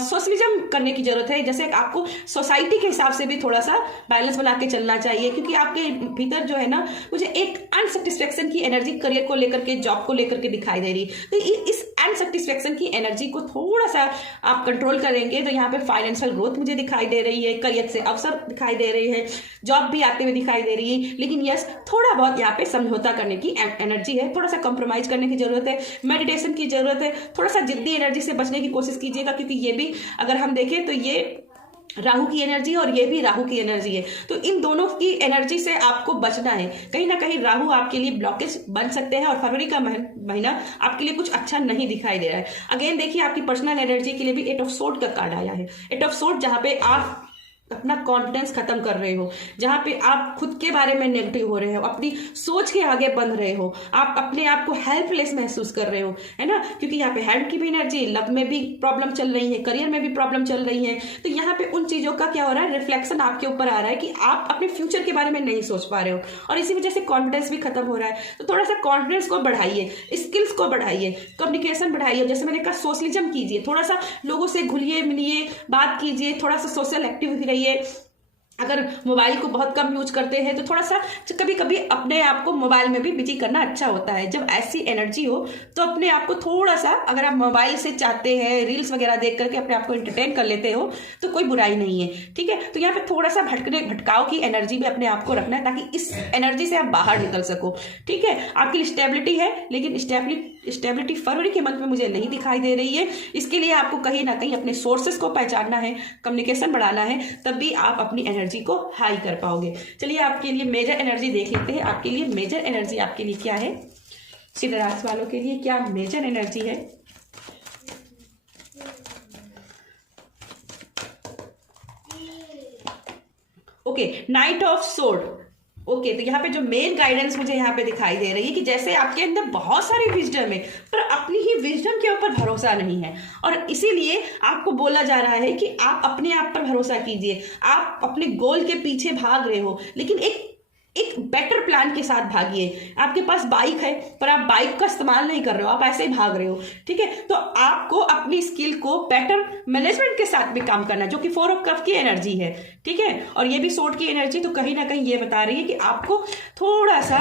सोशलिज्म करने की जरूरत है। जैसे आपको सोसाइटी के हिसाब से भी थोड़ा सा बैलेंस बना के चलना चाहिए, क्योंकि आपके भीतर जो है ना, मुझे एक अनसेटिस्फेक्शन की एनर्जी करियर को लेकर के, जॉब को लेकर के दिखाई दे रही। तो इस अनसेटिस्फेक्शन की एनर्जी को थोड़ा सा आप कंट्रोल करेंगे तो यहाँ पे फाइनेंशियल ग्रोथ मुझे दिखाई दे रही है, करियर से अवसर दिखाई दे रहे हैं, जॉब भी आते हुए दिखाई दे रही है। लेकिन यस थोड़ा बहुत यहाँ पे समझौता करने की एनर्जी है, थोड़ा सा कंप्रोमाइज करने की जरूरत है, मेडिटेशन की जरूरत है, थोड़ा सा जिद्दी एनर्जी से बचने की कोशिश कीजिएगा, क्योंकि ये भी अगर हम देखें तो ये राहु की एनर्जी और ये भी राहु की एनर्जी है। तो इन दोनों की एनर्जी से आपको बचना है। कहीं ना कहीं राहु आपके लिए ब्लॉकेज बन सकते हैं और फरवरी का महीना आपके लिए कुछ अच्छा नहीं दिखाई दे रहा है। अगेन देखिए आपकी पर्सनल एनर्जी के लिए भी 8 ऑफ सोर्ड का कार्ड आया है। 8 ऑफ सोर्ड जहां पे आप अपना कॉन्फिडेंस खत्म कर रहे हो, जहां पे आप खुद के बारे में नेगेटिव हो रहे हो, अपनी सोच के आगे बंध रहे हो, आप अपने आप को हेल्पलेस महसूस कर रहे हो, है ना। क्योंकि यहाँ पे हैंड की भी एनर्जी, लव में भी प्रॉब्लम चल रही है, करियर में भी प्रॉब्लम चल रही है। तो यहाँ पे उन चीजों का क्या हो रहा है, रिफ्लेक्शन आपके ऊपर आ रहा है कि आप अपने फ्यूचर के बारे में नहीं सोच पा रहे हो, और इसी वजह से कॉन्फिडेंस भी खत्म हो रहा है। तो थोड़ा सा कॉन्फिडेंस को बढ़ाइए, स्किल्स को बढ़ाइए, कम्युनिकेशन बढ़ाइए, जैसे मैंने कहा सोशलिज्म कीजिए, थोड़ा सा लोगों से घुलिए मिलिए, बात कीजिए, थोड़ा सा सोशल एक्टिव रहिए। अगर मोबाइल को बहुत कम यूज करते हैं तो थोड़ा सा कभी कभी अपने आप को मोबाइल में भी बिजी करना अच्छा होता है। जब ऐसी एनर्जी हो तो अपने आप को थोड़ा सा, अगर आप मोबाइल से चाहते हैं रील्स वगैरह देख करके अपने आप को एंटरटेन कर लेते हो तो कोई बुराई नहीं है, ठीक है। तो यहाँ पे थोड़ा सा भटकाव की एनर्जी भी अपने आप को रखना है, ताकि इस एनर्जी से आप बाहर निकल सको, ठीक है। आपकी स्टेबिलिटी है, लेकिन स्टेबिलिटी फरवरी के मंथ में मुझे नहीं दिखाई दे रही है। इसके लिए आपको कहीं ना कहीं अपने सोर्सेस को पहचानना है, कम्युनिकेशन बढ़ाना है, तभी आप अपनी एनर्जी को हाई कर पाओगे। चलिए आपके लिए मेजर एनर्जी देख लेते हैं। आपके लिए मेजर एनर्जी आपके लिए क्या है, सिंह राशि वालों के लिए क्या मेजर एनर्जी है। Okay, night of sword, okay, तो यहाँ पे जो मेन गाइडेंस मुझे यहाँ पे दिखाई दे रही है कि जैसे आपके अंदर बहुत सारी विजडम है पर अपनी ही विजडम के ऊपर भरोसा नहीं है, और इसीलिए आपको बोला जा रहा है कि आप अपने आप पर भरोसा कीजिए। आप अपने गोल के पीछे भाग रहे हो, लेकिन एक बेटर प्लान के साथ भागिए। आपके पास बाइक है पर आप बाइक का इस्तेमाल नहीं कर रहे हो, आप ऐसे ही भाग रहे हो, ठीक है। तो आपको अपनी स्किल को बेटर मैनेजमेंट के साथ भी काम करना है, जो कि 4 ऑफ कप की एनर्जी है, ठीक है। और ये भी सोर्ड की एनर्जी, तो कहीं ना कहीं ये बता रही है कि आपको थोड़ा सा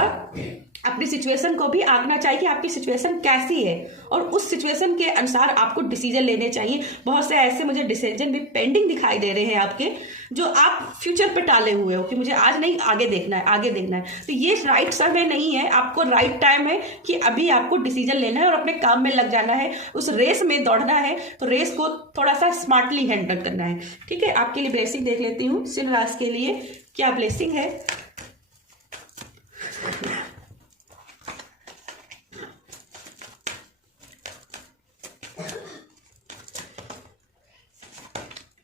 अपनी सिचुएशन को भी आंकना चाहिए कि आपकी सिचुएशन कैसी है, और उस सिचुएशन के अनुसार आपको डिसीजन लेने चाहिए। बहुत से ऐसे मुझे डिसीजन भी पेंडिंग दिखाई दे रहे हैं आपके, जो आप फ्यूचर पे टाले हुए हो कि मुझे आज नहीं, आगे देखना है, आगे देखना है। तो ये राइट समय नहीं है, आपको राइट टाइम है कि अभी आपको डिसीजन लेना है और अपने काम में लग जाना है, उस रेस में दौड़ना है। तो रेस को थोड़ा सा स्मार्टली हैंडल करना है, ठीक है। आपके लिए ब्लेसिंग देख लेती हूँ, सिंह राशि के लिए क्या ब्लेसिंग है।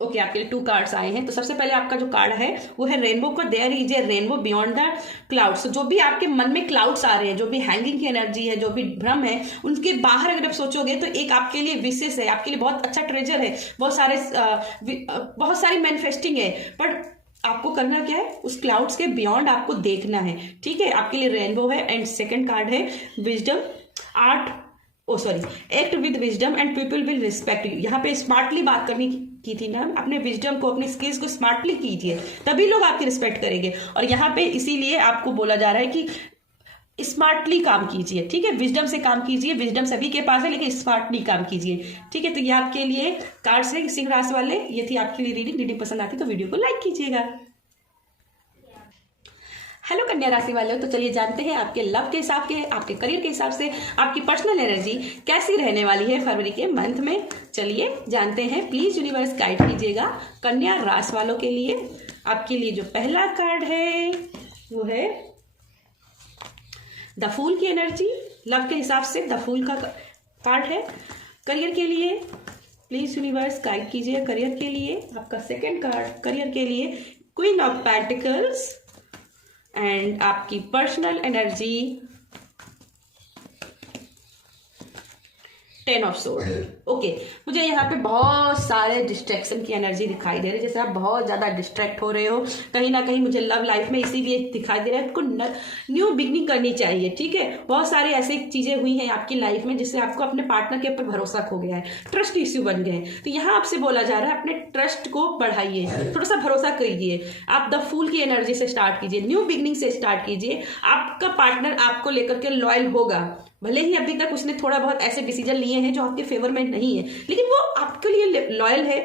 ओके, आपके लिए 2 कार्ड्स आए हैं। तो सबसे पहले आपका जो कार्ड है वो है रेनबो का, there is a rainbow beyond the clouds. जो भी आपके मन में क्लाउड्स आ रहे हैं, जो भी हैंगिंग की एनर्जी है, जो भी भ्रम है, उनके बाहर अगर आप सोचोगे तो एक आपके लिए विशेष है, आपके लिए बहुत अच्छा ट्रेजर है, बहुत सारी मैनिफेस्टिंग है। पर आपको करना क्या है, उस क्लाउड्स के बियॉन्ड आपको देखना है, ठीक है। आपके लिए रेनबो है। एंड सेकेंड कार्ड है wisdom, act with wisdom and people will respect you. यहाँ पे स्मार्टली बात करनी की थी ना, अपने विजडम को, अपनी स्किल्स को स्मार्टली कीजिए, तभी लोग आपकी रिस्पेक्ट करेंगे। और यहाँ पे इसीलिए आपको बोला जा रहा है कि स्मार्टली काम कीजिए, ठीक है। विजडम से काम कीजिए, विजडम सभी के पास है, लेकिन स्मार्टली काम कीजिए, ठीक है। तो ये आपके लिए कार्ड्स है सिंह राशि वाले। ये थी आपके लिए रीडिंग पसंद आती तो वीडियो को लाइक कीजिएगा। हेलो कन्या राशि वाले, तो चलिए जानते हैं आपके लव के हिसाब के, आपके करियर के हिसाब से आपकी पर्सनल एनर्जी कैसी रहने वाली है फरवरी के मंथ में। चलिए जानते हैं, प्लीज यूनिवर्स गाइड कीजिएगा कन्या राशि वालों के लिए। आपके लिए जो पहला कार्ड है वो है द फूल की एनर्जी, लव के हिसाब से द फूल का कार्ड है। करियर के लिए प्लीज यूनिवर्स गाइड कीजिए करियर के लिए। आपका सेकेंड कार्ड करियर के लिए क्वीन ऑफ पेंटिकल्स, एंड आपकी personal energy 10 of sword. Okay, मुझे यहाँ पे बहुत सारे डिस्ट्रैक्शन की एनर्जी दिखाई दे रही है, जैसे आप बहुत ज़्यादा डिस्ट्रैक्ट हो रहे हो कहीं ना कहीं, मुझे लव लाइफ में इसीलिए दिखाई दे रहा है आपको न्यू बिगनिंग करनी चाहिए, ठीक है। बहुत सारी ऐसी चीज़ें हुई हैं आपकी लाइफ में जिससे आपको अपने पार्टनर के ऊपर भरोसा खो गया है, ट्रस्ट इश्यू बन गए हैं। तो यहाँ आपसे बोला जा रहा है अपने ट्रस्ट को बढ़ाइए, थोड़ा सा भरोसा करिए। आप द फूल की एनर्जी से स्टार्ट कीजिए, न्यू बिगनिंग से स्टार्ट कीजिए। आपका पार्टनर आपको लेकर के लॉयल होगा, भले ही अभी तक उसने थोड़ा बहुत ऐसे डिसीजन लिए हैं जो आपके फेवर में नहीं है, लेकिन वो आपके लिए लॉयल है।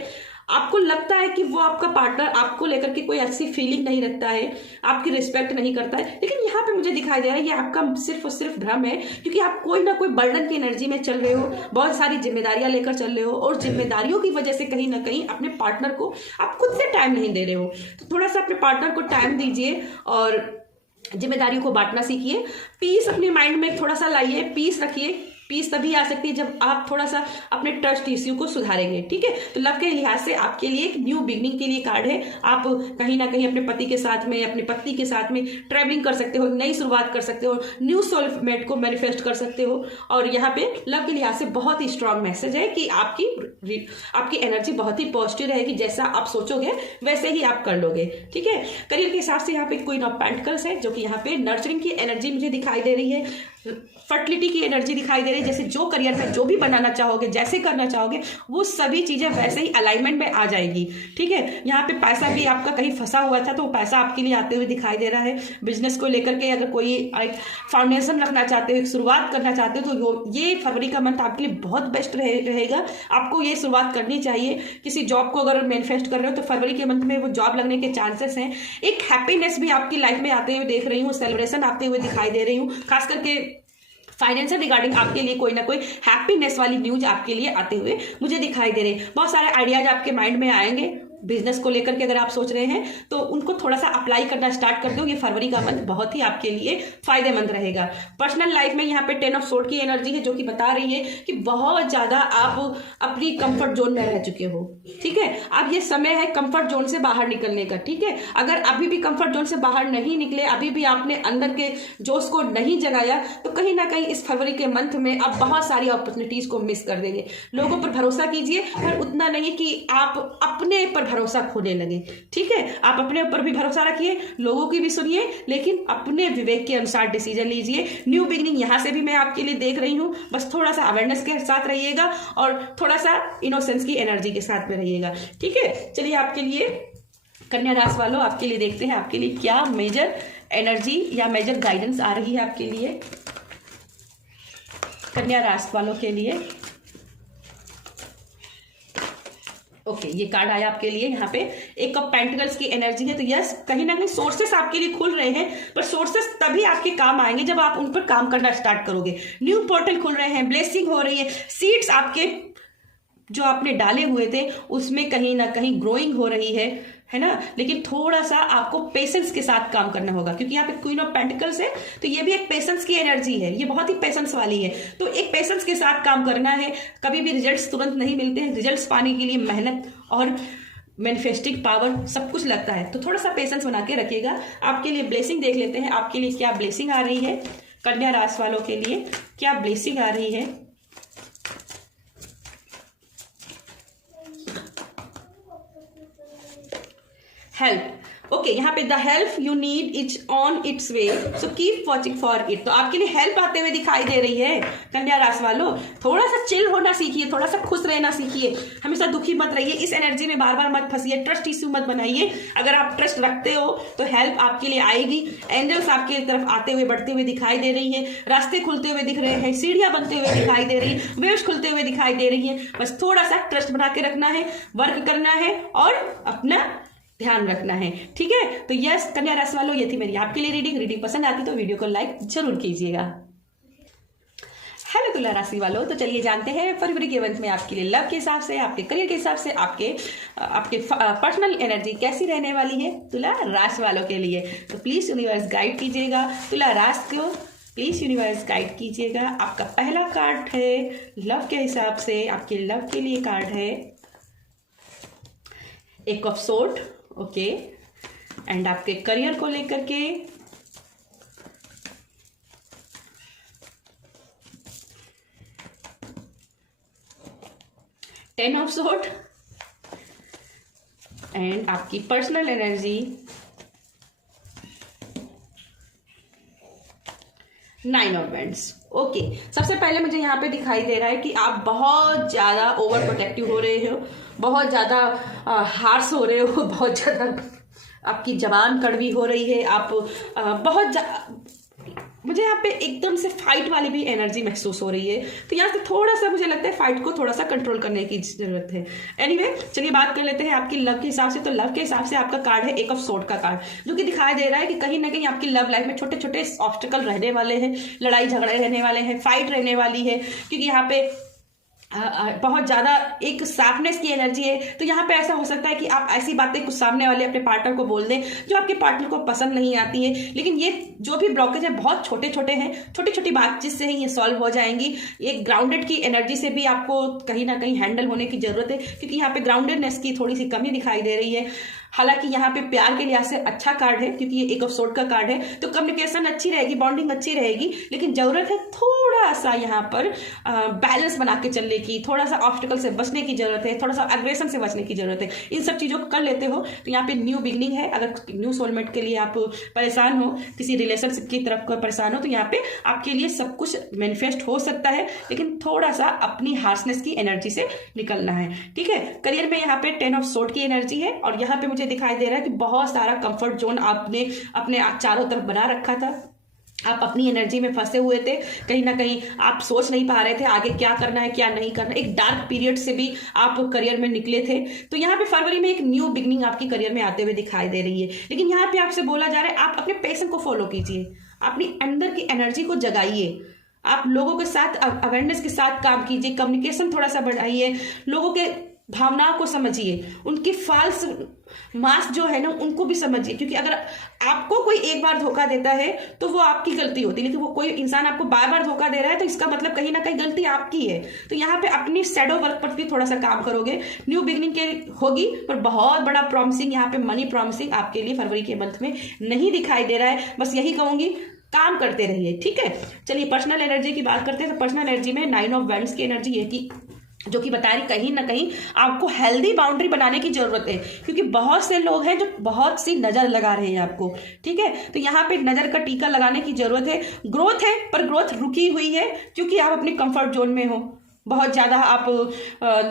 आपको लगता है कि वो आपका पार्टनर आपको लेकर के कोई ऐसी फीलिंग नहीं रखता है, आपकी रिस्पेक्ट नहीं करता है, लेकिन यहाँ पे मुझे दिखाई दे रहा है ये आपका सिर्फ और सिर्फ भ्रम है, क्योंकि आप कोई ना कोई बर्डन की एनर्जी में चल रहे हो, बहुत सारी जिम्मेदारियां लेकर चल रहे हो, और जिम्मेदारियों की वजह से कहीं ना कहीं अपने पार्टनर को आप खुद से टाइम नहीं दे रहे हो। तो थोड़ा सा अपने पार्टनर को टाइम दीजिए और जिम्मेदारियों को बांटना सीखिए। पीस अपने माइंड में थोड़ा सा लाइए, पीस रखिए। पीस तभी आ सकती है जब आप थोड़ा सा अपने ट्रस्ट इश्यू को सुधारेंगे, ठीक है। तो लव के लिहाज से आपके लिए एक न्यू बिगनिंग के लिए कार्ड है। आप कहीं ना कहीं अपने पति के साथ में, अपनी पत्नी के साथ में ट्रैवलिंग कर सकते हो, नई शुरुआत कर सकते हो, न्यू सोलमेट को मैनिफेस्ट कर सकते हो। और यहाँ पे लव के लिहाज से बहुत ही स्ट्रांग मैसेज है कि आपकी एनर्जी बहुत ही पॉजिटिव रहेगी, जैसा आप सोचोगे वैसे ही आप कर लोगे, ठीक है। करियर के हिसाब से यहाँ पे क्वीन ऑफ पेंटिकल्स है, जो कि यहाँ पे नर्चरिंग की एनर्जी मुझे दिखाई दे रही है, फर्टिलिटी की एनर्जी दिखाई दे रही है। जैसे जो करियर में जो भी बनाना चाहोगे, जैसे करना चाहोगे, वो सभी चीजें वैसे ही अलाइनमेंट में आ जाएगी, ठीक है। यहाँ पे पैसा भी आपका कहीं फंसा हुआ था तो वो पैसा आपके लिए आते हुए दिखाई दे रहा है। बिजनेस को लेकर के अगर कोई फाउंडेशन रखना चाहते हो, शुरुआत करना चाहते हो, तो ये फरवरी का मंथ आपके लिए बहुत बेस्ट रहेगा। आपको ये शुरुआत करनी चाहिए। किसी जॉब को अगर मैनिफेस्ट कर रहे हो तो फरवरी के मंथ में वो जॉब लगने के चांसेस हैं। एक हैप्पीनेस भी आपकी लाइफ में आते हुए देख रही हूँ, सेलिब्रेशन आते हुए दिखाई दे रही हूँ, खास करके फाइनेंशियल रिगार्डिंग आपके लिए कोई ना कोई हैप्पीनेस वाली न्यूज आपके लिए आते हुए मुझे दिखाई दे रही है। बहुत सारे आइडियाज आपके माइंड में आएंगे, बिजनेस को लेकर के अगर आप सोच रहे हैं तो उनको थोड़ा सा अप्लाई करना स्टार्ट कर दो। ये फरवरी का मंथ बहुत ही आपके लिए फायदेमंद रहेगा। पर्सनल लाइफ में यहाँ पे 10 ऑफ सोर्ड की एनर्जी है, जो कि बता रही है कि बहुत ज्यादा आप अपनी कंफर्ट जोन में रह चुके हो। ठीक है, अब ये समय है कंफर्ट जोन से बाहर निकलने का। ठीक है, अगर अभी भी कंफर्ट जोन से बाहर नहीं निकले, अभी भी आपने अंदर के जोश को नहीं जगाया, तो कहीं ना कहीं इस फरवरी के मंथ में आप बहुत सारी अपॉर्चुनिटीज को मिस कर देंगे। लोगों पर भरोसा कीजिए, पर उतना नहीं कि आप अपने पर भरोसा खोने लगे। ठीक है, आप अपने ऊपर भी भरोसा रखिए, लोगों की भी सुनिए, लेकिन अपने विवेक के अनुसार डिसीजन लीजिए। न्यू बिगिनिंग यहां से भी मैं आपके लिए देख रही हूं, बस थोड़ा सा अवेयरनेस के साथ रहिएगा और थोड़ा सा इनोसेंस की एनर्जी के साथ में रहिएगा। ठीक है, चलिए आपके लिए कन्या राशि वालों, आपके लिए देखते हैं आपके लिए क्या मेजर एनर्जी या मेजर गाइडेंस आ रही है आपके लिए, कन्या राशि वालों के लिए। ओके, ये कार्ड आया आपके लिए यहाँ पे, एक ऑफ पेंटिकल्स की एनर्जी है। तो यस, कहीं ना कहीं सोर्सेस आपके लिए खुल रहे हैं, पर सोर्सेस तभी आपके काम आएंगे जब आप उन पर काम करना स्टार्ट करोगे। न्यू पोर्टल खुल रहे हैं, ब्लेसिंग हो रही है, सीड्स आपके जो आपने डाले हुए थे उसमें कहीं ना कहीं ग्रोइंग हो रही है ना। लेकिन थोड़ा सा आपको पेशेंस के साथ काम करना होगा, क्योंकि यहाँ पे क्वीन ऑफ पेंटिकल्स है, तो ये भी एक पेशेंस की एनर्जी है, ये बहुत ही पेशेंस वाली है। तो एक पेशेंस के साथ काम करना है। कभी भी रिजल्ट्स तुरंत नहीं मिलते हैं, रिजल्ट्स पाने के लिए मेहनत और मैनिफेस्टिंग पावर सब कुछ लगता है, तो थोड़ा सा पेशेंस बना के रखिएगा। आपके लिए ब्लेसिंग देख लेते हैं, आपके लिए क्या ब्लेसिंग आ रही है, कन्या राशि वालों के लिए क्या ब्लेसिंग आ रही है। हेल्प, ओके, यहाँ पे the help you need is on it's way, so keep watching for it. तो आपके लिए हेल्प आते हुए दिखाई दे रही है कन्या राशि वालों। थोड़ा सा चिल होना सीखिए, थोड़ा सा खुश रहना सीखिए, हमेशा दुखी मत रहिए, इस एनर्जी में बार बार मत फंसिए, ट्रस्ट इश्यू मत बनाइए। अगर आप ट्रस्ट रखते हो तो हेल्प आपके लिए आएगी। एंजल्स आपकी तरफ आते हुए बढ़ते हुए दिखाई दे रही है, रास्ते खुलते हुए दिख रहे हैं, सीढ़ियां बनते हुए दिखाई दे रही है, वेव्स खुलते हुए दिखाई दे रही है। बस थोड़ा सा ट्रस्ट बना के रखना है, वर्क करना है और अपना ध्यान रखना है। ठीक है, तो यस कन्या राशि वालों, ये थी मेरी आपके लिए रीडिंग पसंद आती तो वीडियो को लाइक जरूर कीजिएगा। हेलो तुला राशि वालों, तो चलिए जानते हैं फरवरी के मंथ में आपके लिए लव के हिसाब से, आपके करियर के हिसाब से, आपके पर्सनल एनर्जी कैसी रहने वाली है तुला राशि वालों के लिए। तो प्लीज यूनिवर्स गाइड कीजिएगा तुला राशि को, प्लीज यूनिवर्स गाइड कीजिएगा। आपका पहला कार्ड है लव के हिसाब से, आपके लव के लिए कार्ड है एक ऑफ सोर्ड, ओके, एंड आपके करियर को लेकर के टेन ऑफ सोर्ड, एंड आपकी personal energy 9 of wands. Okay, सबसे पहले मुझे यहाँ पे दिखाई दे रहा है कि आप बहुत ज्यादा ओवर प्रोटेक्टिव हो रहे हो, बहुत ज्यादा हार्श हो रहे हो, बहुत ज्यादा आपकी जबान कड़वी हो रही है, आप मुझे यहाँ पे एकदम से फाइट वाली भी एनर्जी महसूस हो रही है। तो यहाँ से थोड़ा सा मुझे लगता है फाइट को थोड़ा सा कंट्रोल करने की जरूरत है। एनीवे, चलिए बात कर लेते हैं आपकी लव के हिसाब से। तो लव के हिसाब से आपका कार्ड है एक ऑफ सोर्ड का कार्ड, जो कि दिखाई दे रहा है कि कहीं ना कहीं आपकी लव लाइफ में छोटे छोटे ऑब्स्टिकल रहने वाले हैं, लड़ाई झगड़े रहने वाले हैं, फाइट रहने वाली है, क्योंकि यहाँ पे बहुत ज्यादा एक शार्पनेस की एनर्जी है। तो यहाँ पे ऐसा हो सकता है कि आप ऐसी बातें कुछ सामने वाले अपने पार्टनर को बोल दें जो आपके पार्टनर को पसंद नहीं आती है, लेकिन ये जो भी ब्लॉकेज है बहुत छोटे छोटे हैं, छोटी छोटी बातचीत से ही ये सॉल्व हो जाएंगी। एक ग्राउंडेड की एनर्जी से भी आपको कहीं ना कहीं हैंडल होने की जरूरत है, क्योंकि यहाँ पे ग्राउंडेडनेस की थोड़ी सी कमी दिखाई दे रही है। हालांकि यहाँ पे प्यार के लिहाज से अच्छा कार्ड है, क्योंकि ये एक ऑफ सोर्ड का कार्ड है, तो कम्युनिकेशन अच्छी रहेगी, बॉन्डिंग अच्छी रहेगी, लेकिन जरूरत है थोड़ा सा यहाँ पर बैलेंस बना के चलने की, थोड़ा सा ऑब्स्टिकल से बचने की जरूरत है, थोड़ा सा एग्रेशन से बचने की जरूरत है। इन सब चीजों को कर लेते हो तो यहाँ पे न्यू बिगनिंग है। अगर न्यू सोलमेट के लिए आप परेशान हो, किसी रिलेशनशिप की तरफ को परेशान हो, तो यहाँ पे आपके लिए सब कुछ मैनिफेस्ट हो सकता है, लेकिन थोड़ा सा अपनी हार्शनेस की एनर्जी से निकलना है। ठीक है, करियर में यहाँ पे 10 ऑफ सोर्ड की एनर्जी है, और यहाँ पे मुझे दिखाई दे रहा है कि बहुत सारा कंफर्ट जोन आपने अपने चारों तरफ बना रखा था। आप अपनी एनर्जी में फंसे हुए थे, कहीं ना कहीं आप सोच नहीं पा रहे थे आगे क्या करना है क्या नहीं करना। एक डार्क पीरियड से भी आप करियर में निकले थे, तो यहाँ पे फरवरी में एक न्यू बिगनिंग आपकी करियर में आते हुए दिखाई दे रही है। लेकिन यहाँ पे आपसे बोला जा रहा है आप अपने पैशन को फॉलो कीजिए, अपनी अंदर की एनर्जी को जगाइए, आप लोगों के साथ अवेयरनेस के साथ काम कीजिए, कम्युनिकेशन थोड़ा सा बढ़ाइए, लोगों के भावनाओं को समझिए, उनकी फॉल्स मास्क जो है ना उनको भी समझिए, क्योंकि अगर आपको कोई एक बार धोखा देता है तो वो आपकी गलती होती है, लेकिन वो कोई इंसान आपको बार बार धोखा दे रहा है तो इसका मतलब कहीं ना कहीं गलती आपकी है। तो यहाँ पे अपनी शैडो वर्क पर भी थोड़ा सा काम करोगे, न्यू बिगनिंग के होगी, पर बहुत बड़ा प्रॉमिसिंग यहाँ पे मनी प्रॉमिसिंग आपके लिए फरवरी के मंथ में नहीं दिखाई दे रहा है। बस यही कहूंगी, काम करते रहिए, ठीक है। चलिए पर्सनल एनर्जी की बात करते हैं। तो पर्सनल एनर्जी में 9 ऑफ वैंड्स की एनर्जी ये थी, जो कि बता रही कहीं ना कहीं आपको हेल्दी बाउंड्री बनाने की जरूरत है, क्योंकि बहुत से लोग हैं जो बहुत सी नजर लगा रहे हैं आपको, ठीक है। तो यहाँ पे नजर का टीका लगाने की जरूरत है। ग्रोथ है, पर ग्रोथ रुकी हुई है, क्योंकि आप अपने कंफर्ट जोन में हो। बहुत ज़्यादा आप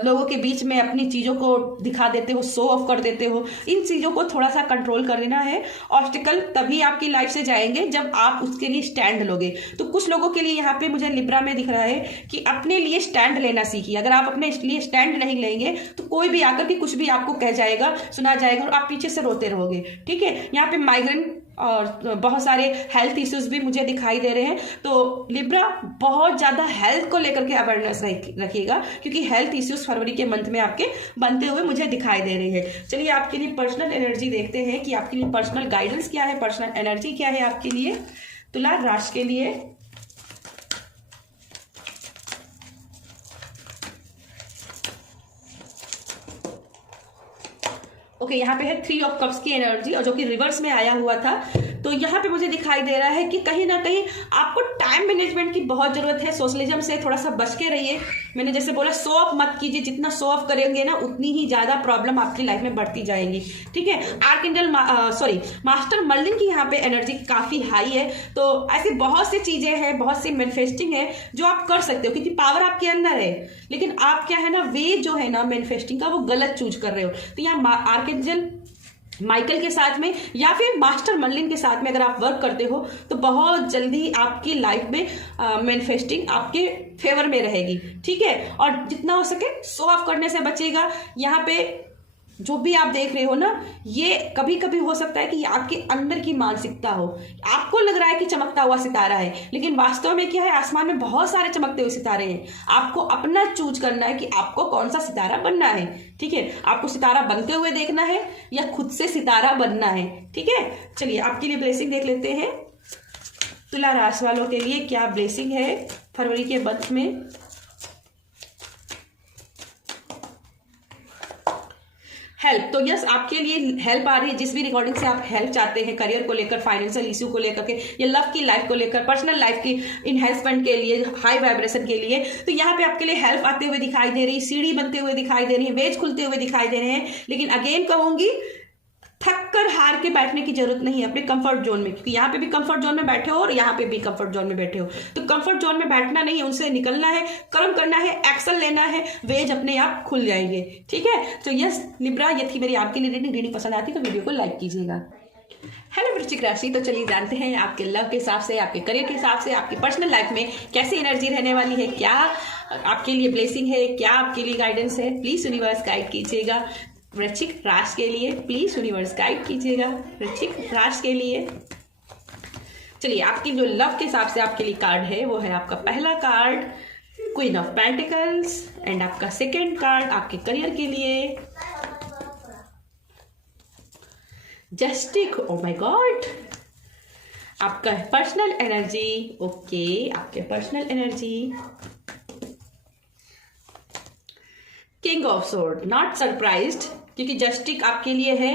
लोगों के बीच में अपनी चीज़ों को दिखा देते हो, शो ऑफ कर देते हो। इन चीज़ों को थोड़ा सा कंट्रोल कर लेना है। ऑब्स्टिकल तभी आपकी लाइफ से जाएंगे जब आप उसके लिए स्टैंड लोगे। तो कुछ लोगों के लिए यहाँ पे मुझे लिब्रा में दिख रहा है कि अपने लिए स्टैंड लेना सीखिए। अगर आप अपने लिए स्टैंड नहीं लेंगे तो कोई भी आकर के कुछ भी आपको कह जाएगा, सुना जाएगा और आप पीछे से रोते रहोगे, ठीक है। यहाँ पे माइग्रेन और बहुत सारे हेल्थ इश्यूज भी मुझे दिखाई दे रहे हैं। तो लिब्रा बहुत ज़्यादा हेल्थ को लेकर के अवेयरनेस रखिएगा, क्योंकि हेल्थ इश्यूज फरवरी के मंथ में आपके बनते हुए मुझे दिखाई दे रहे हैं। चलिए आपके लिए पर्सनल एनर्जी देखते हैं कि आपके लिए पर्सनल गाइडेंस क्या है, पर्सनल एनर्जी क्या है आपके लिए तुला राशि के लिए। ओके, यहाँ पे है 3 ऑफ कप्स की एनर्जी, और जो कि रिवर्स में आया हुआ था। तो यहाँ पे मुझे दिखाई दे रहा है कि कहीं ना कहीं आपको टाइम मैनेजमेंट की बहुत जरूरत है। सोशलिज्म से थोड़ा सा बच के रहिए। मैंने जैसे बोला, शो ऑफ मत कीजिए। जितना शो ऑफ करेंगे ना उतनी ही ज्यादा प्रॉब्लम आपकी लाइफ में बढ़ती जाएंगी, ठीक है। आर्कएंजल मास्टर मर्लिन की यहाँ पे एनर्जी काफी हाई है। तो ऐसी बहुत सी चीजें हैं, बहुत सी मैनिफेस्टिंग है जो आप कर सकते हो, क्योंकि पावर आपके अंदर है। लेकिन आप क्या है ना, वे जो है ना मैनिफेस्टिंग का, वो गलत चूज कर रहे हो। तो यहाँ आर्कएंजल माइकल के साथ में या फिर मास्टर मर्लिन के साथ में अगर आप वर्क करते हो तो बहुत जल्दी आपकी लाइफ में मैनिफेस्टिंग आपके फेवर में रहेगी, ठीक है। और जितना हो सके शो ऑफ करने से बचेगा। यहाँ पे जो भी आप देख रहे हो ना, ये कभी कभी हो सकता है कि आपके अंदर की मानसिकता हो। आपको लग रहा है कि चमकता हुआ सितारा है, लेकिन वास्तव में क्या है, आसमान में बहुत सारे चमकते हुए सितारे हैं। आपको अपना चूज करना है कि आपको कौन सा सितारा बनना है, ठीक है। आपको सितारा बनते हुए देखना है या खुद से सितारा बनना है, ठीक है। चलिए आपके लिए ब्लेसिंग देख लेते हैं। तुला राशि वालों के लिए क्या ब्लेसिंग है फरवरी के मंथ में। हेल्प, तो यस आपके लिए हेल्प आ रही है। जिस भी रिकॉर्डिंग से आप हेल्प चाहते हैं, करियर को लेकर, फाइनेंशियल इश्यू को लेकर के, या लव की लाइफ को लेकर, पर्सनल लाइफ की इनहेंसमेंट के लिए, हाई वाइब्रेशन के लिए, तो यहाँ पे आपके लिए हेल्प आते हुए दिखाई दे रही, सीढ़ी बनते हुए दिखाई दे रही है, वेज खुलते हुए दिखाई दे रहे हैं। लेकिन अगेन कहूंगी, थक कर हार के बैठने की जरूरत नहीं है अपने कंफर्ट जोन में, क्योंकि यहाँ पे भी कंफर्ट जोन में बैठे हो और यहाँ पे भी कंफर्ट जोन में बैठे हो। तो कंफर्ट जोन में बैठना नहीं है, उनसे निकलना है, कर्म करना है, एक्शन लेना है, वेज अपने आप खुल जाएंगे, ठीक है। तो यस लिब्रा, ये थी मेरी आपके लिए रीडिंग। रीडिंग पसंद आती है तो वीडियो को लाइक कीजिएगा। हेलो वृश्चिक राशि, तो चलिए जानते हैं आपके लव के हिसाब से, आपके करियर के हिसाब से, आपकी पर्सनल लाइफ में कैसी एनर्जी रहने वाली है, क्या आपके लिए ब्लेसिंग है, क्या आपके लिए गाइडेंस है। प्लीज यूनिवर्स गाइड कीजिएगा वृश्चिक राशि के लिए, प्लीज यूनिवर्स गाइड कीजिएगा वृश्चिक राशि के लिए। चलिए आपकी जो लव के हिसाब से आपके लिए कार्ड है वो है आपका पहला card queen of pentacles, and आपका सेकेंड कार्ड आपके करियर के लिए जस्टिस। ओ माय गॉड, आपका पर्सनल एनर्जी। ओके, आपके personal energy king of sword. Not surprised, क्योंकि जस्टिस आपके लिए है,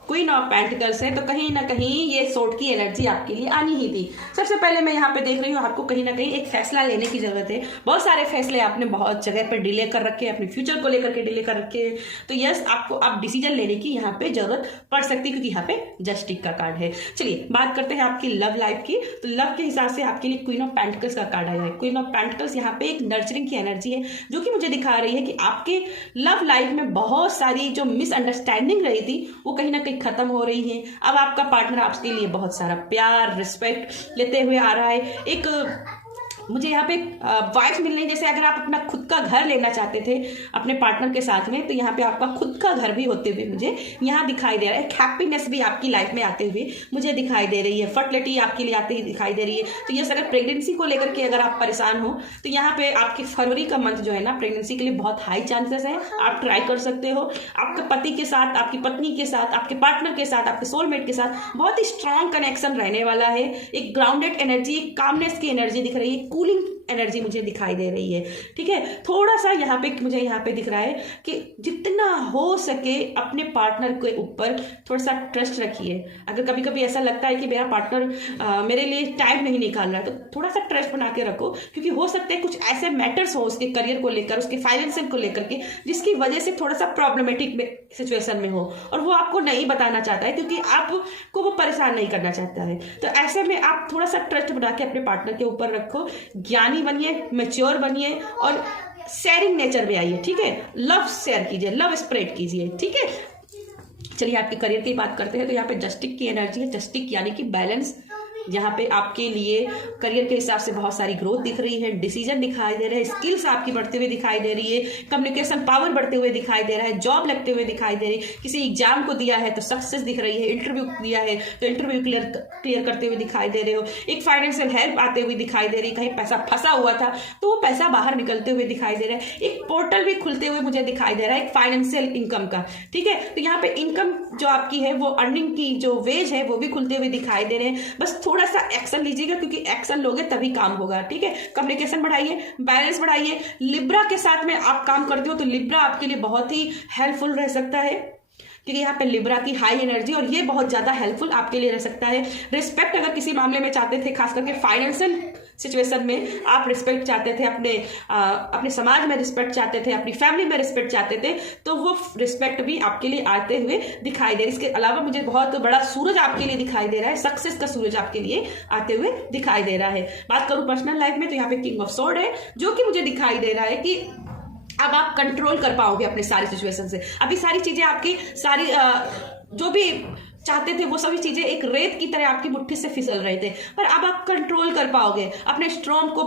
क्वीन ऑफ पेंटिकल्स है, तो कहीं ना कहीं ये सोर्ड की एनर्जी आपके लिए आनी ही थी। सबसे पहले मैं यहाँ पे देख रही हूँ आपको कहीं ना कहीं एक फैसला लेने की जरूरत है। बहुत सारे फैसले आपने बहुत जगह पर डिले कर रखे हैं, अपने फ्यूचर को लेकर के डिले कर रखे हैं। तो यस आपको अब डिसीजन लेने की यहाँ पे जरूरत पड़ सकती है, क्योंकि यहाँ पे जस्टिस का कार्ड है। चलिए बात करते हैं आपकी लव लाइफ की। तो लव के हिसाब से आपके लिए क्वीन ऑफ पेंटिकल्स का कार्ड आया है। क्वीन ऑफ पेंटिकल्स यहाँ पे एक नर्चरिंग की एनर्जी है, जो कि मुझे दिखा रही है कि आपके लव लाइफ में बहुत सारी जो मिसअंडरस्टैंडिंग रही थी वो कहीं ना कहीं खत्म हो रही है। अब आपका पार्टनर आपके लिए बहुत सारा प्यार, रिस्पेक्ट लेते हुए आ रहा है। एक मुझे यहाँ पे वाइब्स मिल रही है जैसे अगर आप अपना खुद का घर लेना चाहते थे अपने पार्टनर के साथ में, तो यहाँ पे आपका खुद का घर भी होते हुए मुझे यहाँ दिखाई दे रहा है। हैप्पीनेस भी आपकी लाइफ में आते हुए मुझे दिखाई दे रही है। फर्टिलिटी आपके लिए आते ही दिखाई दे रही है। तो ये अगर प्रेगनेंसी को लेकर के अगर आप परेशान हो तो यहाँ पे आपकी फरवरी का मंथ जो है ना प्रेगनेंसी के लिए बहुत हाई चांसेस है। आप ट्राई कर सकते हो। आपके पति के साथ, आपकी पत्नी के साथ, आपके पार्टनर के साथ, आपके सोलमेट के साथ बहुत ही स्ट्रांग कनेक्शन रहने वाला है। एक ग्राउंडेड एनर्जी, एक कामनेस की एनर्जी दिख रही है, कूलिंग एनर्जी मुझे दिखाई दे रही है। ठीक है, थोड़ा सा यहाँ पे मुझे यहाँ पे दिख रहा है कि जितना हो सके अपने पार्टनर के ऊपर थोड़ा सा ट्रस्ट रखिए। अगर कभी कभी ऐसा लगता है कि मेरा पार्टनर मेरे लिए टाइम नहीं निकाल रहा है तो थोड़ा सा ट्रस्ट बना के रखो, क्योंकि हो सकता है कुछ ऐसे मैटर्स हो उसके करियर को लेकर, उसके फाइनेंशियल को लेकर के, जिसकी वजह से थोड़ा सा प्रॉब्लमेटिक सिचुएशन में हो और वो आपको नहीं बताना चाहता है क्योंकि आपको वो परेशान नहीं करना चाहता है। तो ऐसे में आप थोड़ा सा ट्रस्ट बना के अपने पार्टनर के ऊपर रखो, ज्ञानी बनिए, मैच्योर बनिए और शेयरिंग नेचर में आइए। ठीक है, लव शेयर कीजिए, लव स्प्रेड कीजिए। ठीक है, चलिए आपके करियर की बात करते हैं। तो यहाँ पे जस्टिक की एनर्जी है। जस्टिक यानी कि बैलेंस। यहाँ पे आपके लिए करियर के हिसाब से बहुत सारी ग्रोथ दिख रही है, डिसीजन दिखाई दे रहे हैं, स्किल्स आपकी बढ़ते हुए दिखाई दे रही है, कम्युनिकेशन पावर बढ़ते हुए दिखाई दे रहा है, जॉब लगते हुए दिखाई दे रही है, किसी एग्जाम को दिया है तो सक्सेस दिख रही है, इंटरव्यू दिया है तो इंटरव्यू क्लियर करते हुए दिखाई दे रहे हो, एक फाइनेंशियल हेल्प आते हुए दिखाई दे रही है, कहीं पैसा फंसा हुआ था तो वो पैसा बाहर निकलते हुए दिखाई दे रहा है, एक पोर्टल भी खुलते हुए मुझे दिखाई दे रहा है, एक फाइनेंशियल इनकम का। ठीक है, तो यहाँ पे इनकम जो आपकी है वो अर्निंग की जो वेज है वो भी खुलते हुए दिखाई दे रहे हैं। बस थोड़ा सा एक्शन लीजिएगा क्योंकि एक्शन लोगे तभी काम होगा। ठीक है, कम्युनिकेशन बढ़ाइए, बैलेंस बढ़ाइए। लिब्रा के साथ में आप काम करते हो तो लिब्रा आपके लिए बहुत ही हेल्पफुल रह सकता है क्योंकि यहाँ पे लिब्रा की हाई एनर्जी और ये बहुत ज्यादा हेल्पफुल आपके लिए रह सकता है। रिस्पेक्ट अगर किसी मामले में चाहते थे, खास करके फाइनेंशियल सिचुएशन में आप रिस्पेक्ट चाहते थे, अपने समाज में रिस्पेक्ट चाहते थे, अपनी फैमिली में रिस्पेक्ट चाहते थे, तो वो रिस्पेक्ट भी आपके लिए आते हुए दिखाई दे रहा है। इसके अलावा मुझे बहुत बड़ा सूरज आपके लिए दिखाई दे रहा है, सक्सेस का सूरज आपके लिए आते हुए दिखाई दे रहा है। बात करूं पर्सनल लाइफ में तो यहाँ पे किंग ऑफ सोर्ड है जो कि मुझे दिखाई दे रहा है कि अब आप कंट्रोल कर पाओगे अपने सारी सिचुएशन से। अभी सारी चीजें आपकी सारी जो भी चाहते थे वो सभी चीजें एक रेत की तरह आपकी मुट्ठी से फिसल रहे थे, पर अब आप कंट्रोल कर पाओगे, अपने स्ट्रॉन्ग को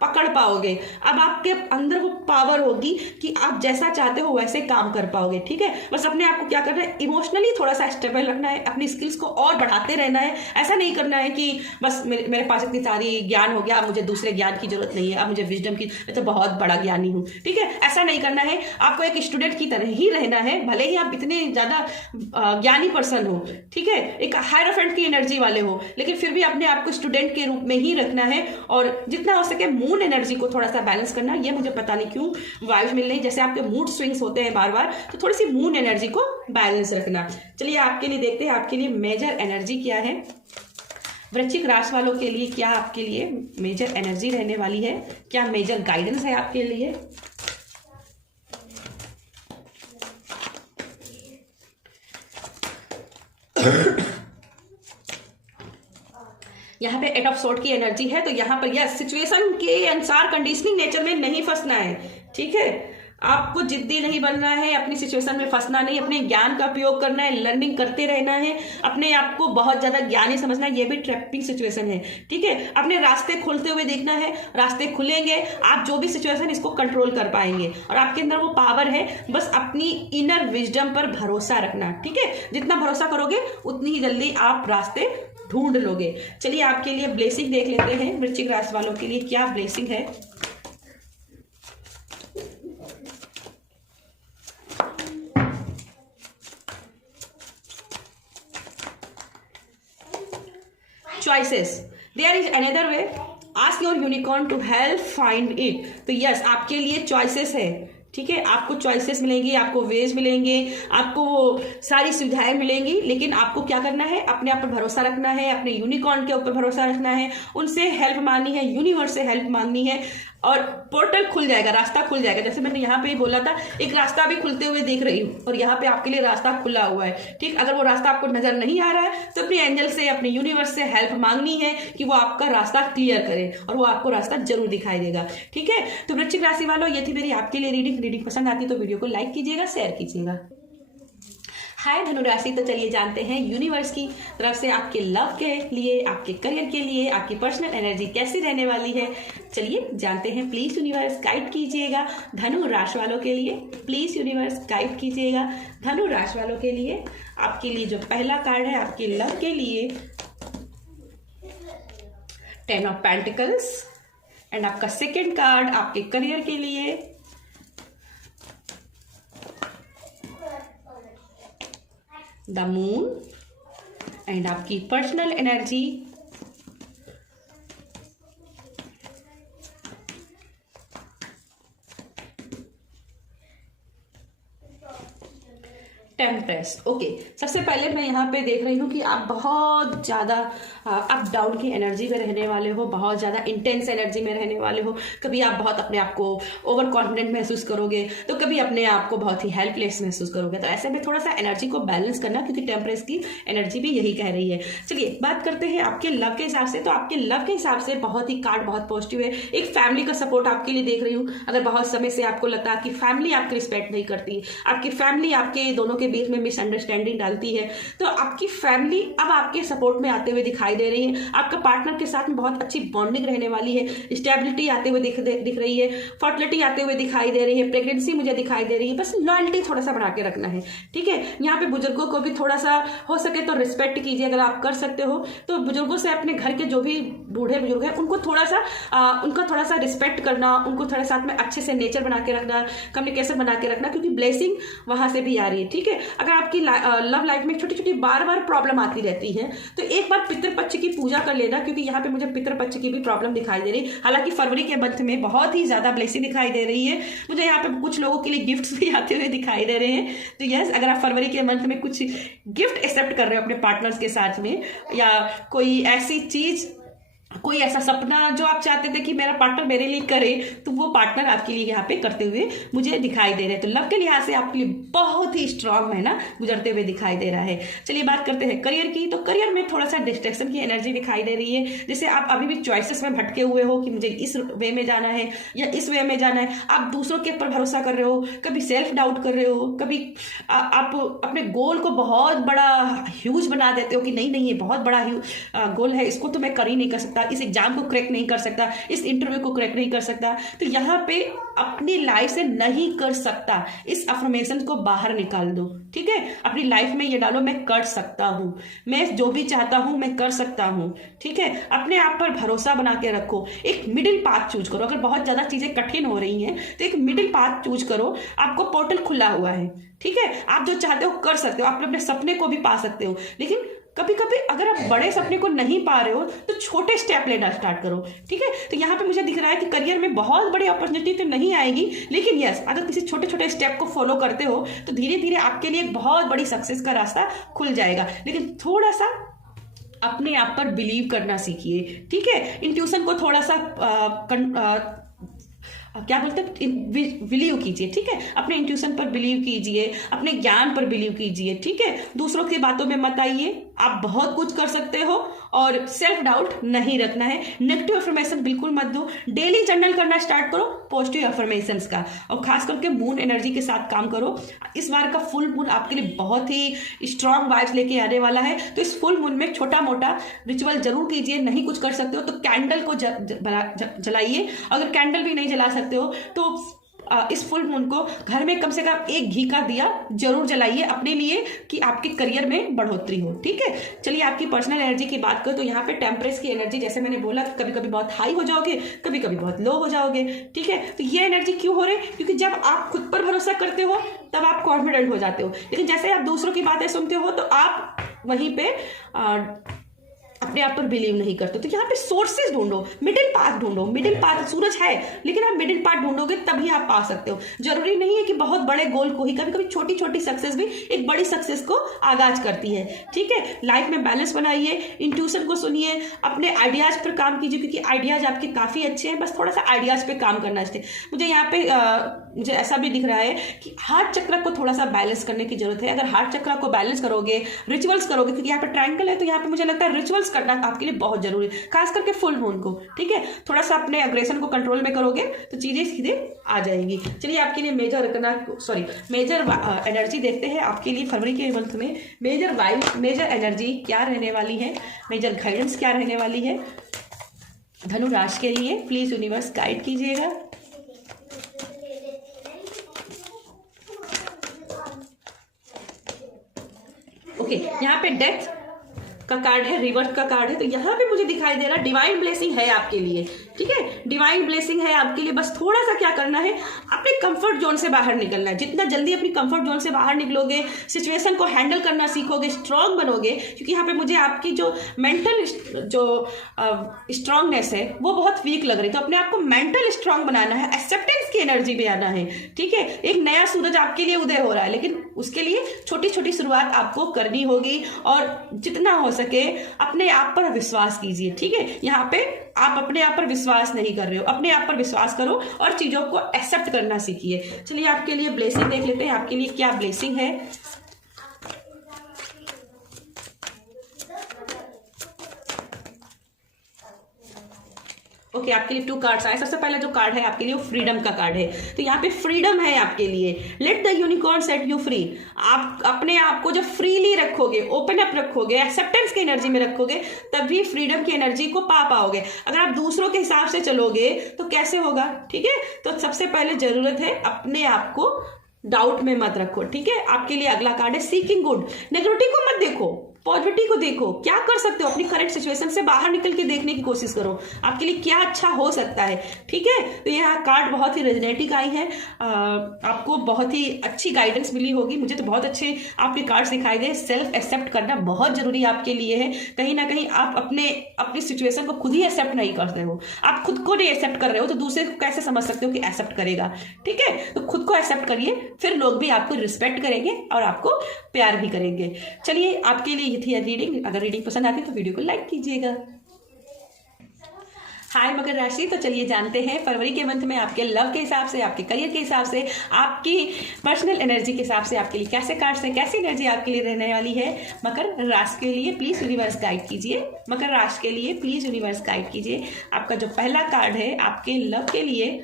पकड़ पाओगे। अब आपके अंदर वो पावर होगी कि आप जैसा चाहते हो वैसे काम कर पाओगे। ठीक है, बस अपने आप को क्या करना है, इमोशनली थोड़ा सा स्टेबल रखना है, अपनी स्किल्स को और बढ़ाते रहना है। ऐसा नहीं करना है कि बस मेरे पास इतनी सारी ज्ञान हो गया, अब मुझे दूसरे ज्ञान की जरूरत नहीं है, अब मुझे विजडम की, मैं तो बहुत बड़ा ज्ञानी हूँ। ठीक है, ऐसा नहीं करना है। आपको एक स्टूडेंट की तरह ही रहना है, भले ही आप इतने ज्यादा ज्ञानी पर्सन हो, ठीक है, एक हायरोफेंट की एनर्जी वाले हो, लेकिन फिर भी अपने आप को स्टूडेंट के रूप में ही रखना है और जितना हो सके मून एनर्जी को थोड़ा सा बैलेंस करना। ये मुझे पता नहीं क्यों वाइब्स मिल रही, जैसे आपके मूड स्विंग्स होते हैं बार बार, तो थोड़ी सी मून एनर्जी को बैलेंस रखना। चलिए आपके लिए देखते हैं आपके लिए मेजर एनर्जी क्या है। वृश्चिक राशि वालों के लिए क्या आपके लिए मेजर एनर्जी रहने वाली है, क्या मेजर गाइडेंस है आपके लिए। यहाँ पे एट ऑफ सोर्ड की एनर्जी है, तो यहाँ पर यह सिचुएशन के अनुसार कंडीशनिंग नेचर में नहीं फंसना है। ठीक है, आपको जिद्दी नहीं बनना है, अपनी सिचुएशन में फंसना नहीं, अपने ज्ञान का उपयोग करना है, लर्निंग करते रहना है, अपने आप को बहुत ज्यादा ज्ञानी समझना है। ये भी ट्रैपिंग सिचुएशन है। ठीक है, अपने रास्ते खुलते हुए देखना है, रास्ते खुलेंगे, आप जो भी सिचुएशन इसको कंट्रोल कर पाएंगे और आपके अंदर वो पावर है। बस अपनी इनर विजडम पर भरोसा रखना। ठीक है, जितना भरोसा करोगे उतनी ही जल्दी आप रास्ते ढूंढ लोगे। चलिए आपके लिए ब्लेसिंग देख लेते हैं, वृश्चिक राशि वालों के लिए क्या ब्लेसिंग है। Choices. There is another way. Ask your unicorn to help find it. तो यस, आपके लिए चॉइसेस है। ठीक है, आपको चॉइसेस मिलेंगी, आपको वेज मिलेंगे, आपको सारी सुविधाएं मिलेंगी, लेकिन आपको क्या करना है, अपने आप पर भरोसा रखना है, अपने यूनिकॉर्न के ऊपर भरोसा रखना है, उनसे हेल्प मांगनी है, यूनिवर्स से हेल्प मांगनी है और पोर्टल खुल जाएगा, रास्ता खुल जाएगा। जैसे मैंने यहाँ पे ही बोला था, एक रास्ता भी खुलते हुए देख रही हूँ और यहाँ पे आपके लिए रास्ता खुला हुआ है। ठीक, अगर वो रास्ता आपको नजर नहीं आ रहा है तो अपने एंजल से, अपने यूनिवर्स से हेल्प मांगनी है कि वो आपका रास्ता क्लियर करे और वो आपको रास्ता जरूर दिखाई देगा। ठीक है, तो वृश्चिक राशि वालों, ये थी मेरी आपके लिए रीडिंग पसंद आती है तो वीडियो को लाइक कीजिएगा, शेयर कीजिएगा। हाय धनु राशि, तो चलिए जानते हैं यूनिवर्स की तरफ से आपके लव के लिए, आपके करियर के लिए, आपकी पर्सनल एनर्जी कैसी रहने वाली है। चलिए जानते हैं। प्लीज यूनिवर्स गाइड कीजिएगा धनु राशि वालों के लिए। प्लीज यूनिवर्स गाइड कीजिएगा धनु राशि वालों के लिए। आपके लिए जो पहला कार्ड है आपके लव के लिए 10 ऑफ पेंटिकल्स, एंड आपका सेकेंड कार्ड आपके करियर के लिए द मून, एंड आपकी पर्सनल एनर्जी टेम्परेस। ओके, सबसे पहले मैं यहाँ पे देख रही हूँ कि आप बहुत ज़्यादा अप डाउन की एनर्जी में रहने वाले हो, बहुत ज़्यादा इंटेंस एनर्जी में रहने वाले हो। कभी आप बहुत अपने आप को ओवर कॉन्फिडेंट महसूस करोगे, तो कभी अपने आप को बहुत ही हेल्पलेस महसूस करोगे। तो ऐसे में थोड़ा सा एनर्जी को बैलेंस करना, क्योंकि टेम्परेस की एनर्जी भी यही कह रही है। चलिए बात करते हैं आपके लव के हिसाब से। तो आपके लव के हिसाब से बहुत ही कार्ड बहुत पॉजिटिव है। एक फैमिली का सपोर्ट आपके लिए देख रही हूँ। अगर बहुत समय से आपको लगता है कि फैमिली आपकी रिस्पेक्ट नहीं करती, आपकी फैमिली आपके दोनों के बीच में मिसअंडरस्टैंडिंग डालती है, तो आपकी फैमिली अब आपके सपोर्ट में आते हुए दिखाई दे रही है। आपका पार्टनर के साथ में बहुत अच्छी बॉन्डिंग रहने वाली है। स्टेबिलिटी आते हुए दिख रही है, फर्टिलिटी आते हुए दिखाई दे रही है, प्रेगनेंसी मुझे दिखाई दे रही है। बस लॉयल्टी थोड़ा सा बना के रखना है, ठीक है। यहाँ पे बुजुर्गों को भी थोड़ा सा हो सके तो रिस्पेक्ट कीजिए। अगर आप कर सकते हो तो बुजुर्गों से, अपने घर के जो भी बूढ़े बुजुर्ग हैं उनको थोड़ा सा रिस्पेक्ट करना, उनको थोड़ा साथ में अच्छे से नेचर बना के रखना, कम्युनिकेशन बना के रखना, क्योंकि ब्लेसिंग वहां से भी आ रही है, ठीक है। अगर आपकी लव लाइफ में छोटी छोटी बार बार प्रॉब्लम आती रहती है तो एक बार पितृपक्ष की पूजा कर लेना, क्योंकि यहाँ पे मुझे पितृपक्ष की भी प्रॉब्लम दिखाई दे रही है। हालांकि फरवरी के मंथ में बहुत ही ज्यादा ब्लेसिंग दिखाई दे रही है। मुझे यहाँ पे कुछ लोगों के लिए गिफ्ट्स भी आते हुए दिखाई दे रहे हैं। तो यस, अगर आप फरवरी के मंथ में कुछ गिफ्ट एक्सेप्ट कर रहे हो अपने पार्टनर्स के साथ में, या कोई ऐसी चीज, कोई ऐसा सपना जो आप चाहते थे कि मेरा पार्टनर मेरे लिए करे, तो वो पार्टनर आपके लिए यहाँ पे करते हुए मुझे दिखाई दे रहे हैं। तो लव के लिहाज से आपके लिए बहुत ही स्ट्रांग महीना गुजरते हुए दिखाई दे रहा है। चलिए बात करते हैं करियर की। तो करियर में थोड़ा सा डिस्ट्रैक्शन की एनर्जी दिखाई दे रही है। जैसे आप अभी भी चॉइसेस में भटके हुए हो कि मुझे इस वे में जाना है या इस वे में जाना है। आप दूसरों के ऊपर भरोसा कर रहे हो, कभी सेल्फ डाउट कर रहे हो, कभी आप अपने गोल को बहुत बड़ा ह्यूज बना देते हो कि नहीं ये बहुत बड़ा गोल है, इसको तो मैं कर ही नहीं कर सकता, इस एग्जाम को क्रैक नहीं कर सकता, इस इंटरव्यू को क्रैक नहीं कर सकता। तो यहाँ पे अपनी लाइफ से नहीं कर सकता, इस अफर्मेशन को बाहर निकाल दो, ठीक है। अपनी लाइफ में ये डालो, मैं कर सकता हूं, मैं जो भी चाहता हूं मैं कर सकता हूं, ठीक है। अपने आप पर भरोसा बना के रखो। एक मिडिल पाथ चूज करो। अगर बहुत ज्यादा चीजें कठिन हो रही हैं तो एक मिडिल पाथ चूज करो। आपको पोर्टल खुला हुआ है, ठीक है। आप जो चाहते हो कर सकते हो, आप अपने सपने को भी पा सकते हो। लेकिन कभी कभी अगर आप बड़े सपने को नहीं पा रहे हो तो छोटे स्टेप लेना स्टार्ट करो, ठीक है। तो यहाँ पे मुझे दिख रहा है कि करियर में बहुत बड़ी अपॉर्चुनिटी तो नहीं आएगी, लेकिन यस, अगर किसी छोटे छोटे स्टेप को फॉलो करते हो तो धीरे धीरे आपके लिए एक बहुत बड़ी सक्सेस का रास्ता खुल जाएगा। लेकिन थोड़ा सा अपने आप पर बिलीव करना सीखिए, ठीक है। इंट्यूशन को थोड़ा सा क्या बोलते हैं, बिलीव कीजिए, ठीक है। अपने इंट्यूशन पर बिलीव कीजिए, अपने ज्ञान पर बिलीव कीजिए, ठीक है। दूसरों की बातों में मत आइए। आप बहुत कुछ कर सकते हो और सेल्फ डाउट नहीं रखना है। नेगेटिव अफर्मेशन बिल्कुल मत दो। डेली जर्नल करना स्टार्ट करो पॉजिटिव अफर्मेशंस का, और खास करके मून एनर्जी के साथ काम करो। इस बार का फुल मून आपके लिए बहुत ही स्ट्रांग वाइब्स लेके आने वाला है। तो इस फुल मून में छोटा मोटा रिचुअल जरूर कीजिए। नहीं कुछ कर सकते हो तो कैंडल को जलाइए। अगर कैंडल भी नहीं जला सकते हो तो इस फुल मून को घर में कम से कम एक घी का दिया जरूर जलाइए अपने लिए, कि आपके करियर में बढ़ोतरी हो, ठीक है। चलिए आपकी पर्सनल एनर्जी की बात करो तो यहाँ पे टेम्परेस की एनर्जी, जैसे मैंने बोला, कभी कभी बहुत हाई हो जाओगे, कभी कभी बहुत लो हो जाओगे, ठीक है। तो ये एनर्जी क्यों हो रही है? क्योंकि जब आप खुद पर भरोसा करते हो तब आप कॉन्फिडेंट हो जाते हो, लेकिन जैसे आप दूसरों की बातें सुनते हो तो आप वहीं पे अपने आप पर बिलीव नहीं करते। तो यहाँ पे सोर्सेज ढूंढो, मिडिल पाथ ढूंढो। मिडिल पाथ, सूरज है लेकिन आप मिडिल पाथ ढूंढोगे तभी आप पा सकते हो। जरूरी नहीं है कि बहुत बड़े गोल को ही, कभी कभी छोटी छोटी सक्सेस भी एक बड़ी सक्सेस को आगाज करती है, ठीक है। लाइफ में बैलेंस बनाइए, इंट्यूशन को सुनिए, अपने आइडियाज पर काम कीजिए, क्योंकि आइडियाज आपके काफी अच्छे हैं, बस थोड़ा सा आइडियाज पे काम करना चाहिए। मुझे यहाँ पे मुझे ऐसा भी दिख रहा है कि हार्ट चक्र को थोड़ा सा बैलेंस करने की जरूरत है। अगर हार्ट चक्र को बैलेंस करोगे, रिचुअल्स करोगे, क्योंकि यहाँ पे ट्रायंगल है तो यहाँ पे मुझे लगता है रिचुअल्स करना आपके लिए बहुत जरूरी है, खास करके फुल मून को। ठीक है, थोड़ा सा अपने अग्रेशन को कंट्रोल में करोगे तो चीजें सीधे आ जाएंगी। चलिए आपके लिए मेजर एनर्जी देखते हैं आपके लिए फरवरी के मंथ में। मेजर एनर्जी क्या रहने वाली है, मेजर गाइडेंस क्या रहने वाली है धनु राशि के लिए, प्लीज यूनिवर्स गाइड कीजिएगा। ओके, यहाँ पे डेथ का कार्ड है, रिवर्स का कार्ड है, तो यहाँ पे मुझे दिखाई दे रहा है डिवाइन ब्लेसिंग है आपके लिए। ठीक है, डिवाइन ब्लेसिंग है आपके लिए। बस थोड़ा सा क्या करना है, अपने कंफर्ट जोन से बाहर निकलना है। जितना जल्दी अपनी कंफर्ट जोन से बाहर निकलोगे, सिचुएशन को हैंडल करना सीखोगे, स्ट्रांग बनोगे। क्योंकि यहाँ पे मुझे आपकी जो मेंटल जो स्ट्रांगनेस है वो बहुत वीक लग रही, तो अपने आप को मेंटल स्ट्रांग बनाना है, एक्सेप्टेंस की एनर्जी में आना है। ठीक है, एक नया सूरज आपके लिए उदय हो रहा है, लेकिन उसके लिए छोटी छोटी शुरुआत आपको करनी होगी और जितना हो सके अपने आप पर विश्वास कीजिए। ठीक है, यहाँ पे आप अपने आप पर विश्वास नहीं कर रहे हो, अपने आप पर विश्वास करो और चीजों को एक्सेप्ट करना सीखिए। चलिए आपके लिए ब्लेसिंग देख लेते हैं, आपके लिए क्या ब्लेसिंग है। ओके, आपके लिए 2 कार्ड्स आए। सबसे पहला जो कार्ड है आपके लिए वो फ्रीडम का कार्ड है, तो यहाँ पे फ्रीडम है आपके लिए। Let the unicorn set you free. आप अपने आप को जब फ्रीली रखोगे, ओपन अप रखोगे, एक्सेप्टेंस की एनर्जी में रखोगे, तभी फ्रीडम की एनर्जी को पा पाओगे। अगर आप दूसरों के हिसाब से चलोगे तो कैसे होगा। ठीक है, तो सबसे पहले जरूरत है अपने आप को डाउट में मत रखो। ठीक है, आपके लिए अगला कार्ड है सीकिंग गुड। नेगेटिविटी को मत देखो, पॉजिटिविटी को देखो। क्या कर सकते हो, अपनी करंट सिचुएशन से बाहर निकल के देखने की कोशिश करो, आपके लिए क्या अच्छा हो सकता है। ठीक है, तो यह कार्ड बहुत ही रेजोनेटिंग आई है, आपको बहुत ही अच्छी गाइडेंस मिली होगी। मुझे तो बहुत अच्छे आपके कार्ड्स दिखाई दे। सेल्फ एक्सेप्ट करना बहुत जरूरी आपके लिए है। कहीं ना कहीं आप अपनी सिचुएशन को खुद ही एक्सेप्ट नहीं करते हो, आप खुद को नहीं एक्सेप्ट कर रहे हो तो दूसरे को कैसे समझ सकते हो कि एक्सेप्ट करेगा। ठीक है, तो खुद को एक्सेप्ट करिए, फिर लोग भी आपको रिस्पेक्ट करेंगे और आपको प्यार भी करेंगे। चलिए आपके लिए ये थी रीडिंग। अगर रीडिंग पसंद आती है तो वीडियो को लाइक कीजिएगा। हाय मकर राशि, तो चलिए जानते हैं फरवरी के मंथ में आपके लव के हिसाब से, आपके करियर के हिसाब से, आपकी पर्सनल एनर्जी के हिसाब से आपके लिए कैसे कार्ड्स हैं, कैसी एनर्जी आपके लिए रहने वाली है। मकर राशि के लिए प्लीज यूनिवर्स गाइड कीजिए। मकर राशि के लिए प्लीज यूनिवर्स गाइड कीजिए। आपका जो पहला कार्ड है आपके लव के लिए,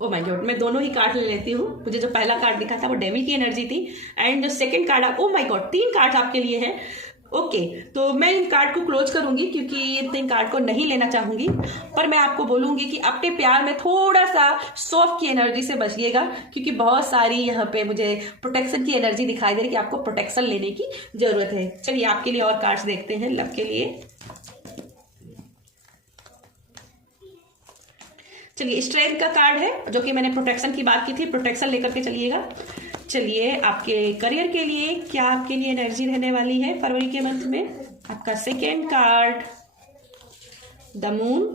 ओ माय गॉड, मैं दोनों ही कार्ड ले लेती हूँ। मुझे जो पहला कार्ड दिखा था वो डेविल की एनर्जी थी, एंड जो second card, oh my God, 3 card आपके लिए है। ओके, तो मैं इन कार्ड को क्लोज करूंगी क्योंकि ये 3 कार्ड को नहीं लेना चाहूंगी, पर मैं आपको बोलूंगी कि अपने प्यार में थोड़ा सा सॉफ्ट की एनर्जी से बचिएगा, क्योंकि बहुत सारी यहाँ पे मुझे प्रोटेक्शन की एनर्जी दिखाई दे रही है कि आपको प्रोटेक्शन लेने की जरूरत है। चलिए आपके लिए और कार्ड्स देखते हैं लव के लिए। चलिए स्ट्रेंथ का कार्ड है, जो कि मैंने प्रोटेक्शन की बात की थी, प्रोटेक्शन लेकर के चलिएगा। चलिए आपके करियर के लिए क्या आपके लिए एनर्जी रहने वाली है फरवरी के मंथ में। आपका second card the moon,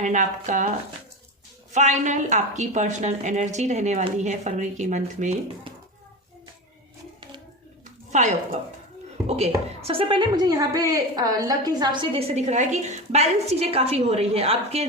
and आपका फाइनल आपकी पर्सनल एनर्जी रहने वाली है फरवरी के मंथ में 5 ऑफ कप। ओके, सबसे पहले मुझे यहाँ पे लक के हिसाब से जैसे दिख रहा है कि बैलेंस चीज़ें काफ़ी हो रही है। आपके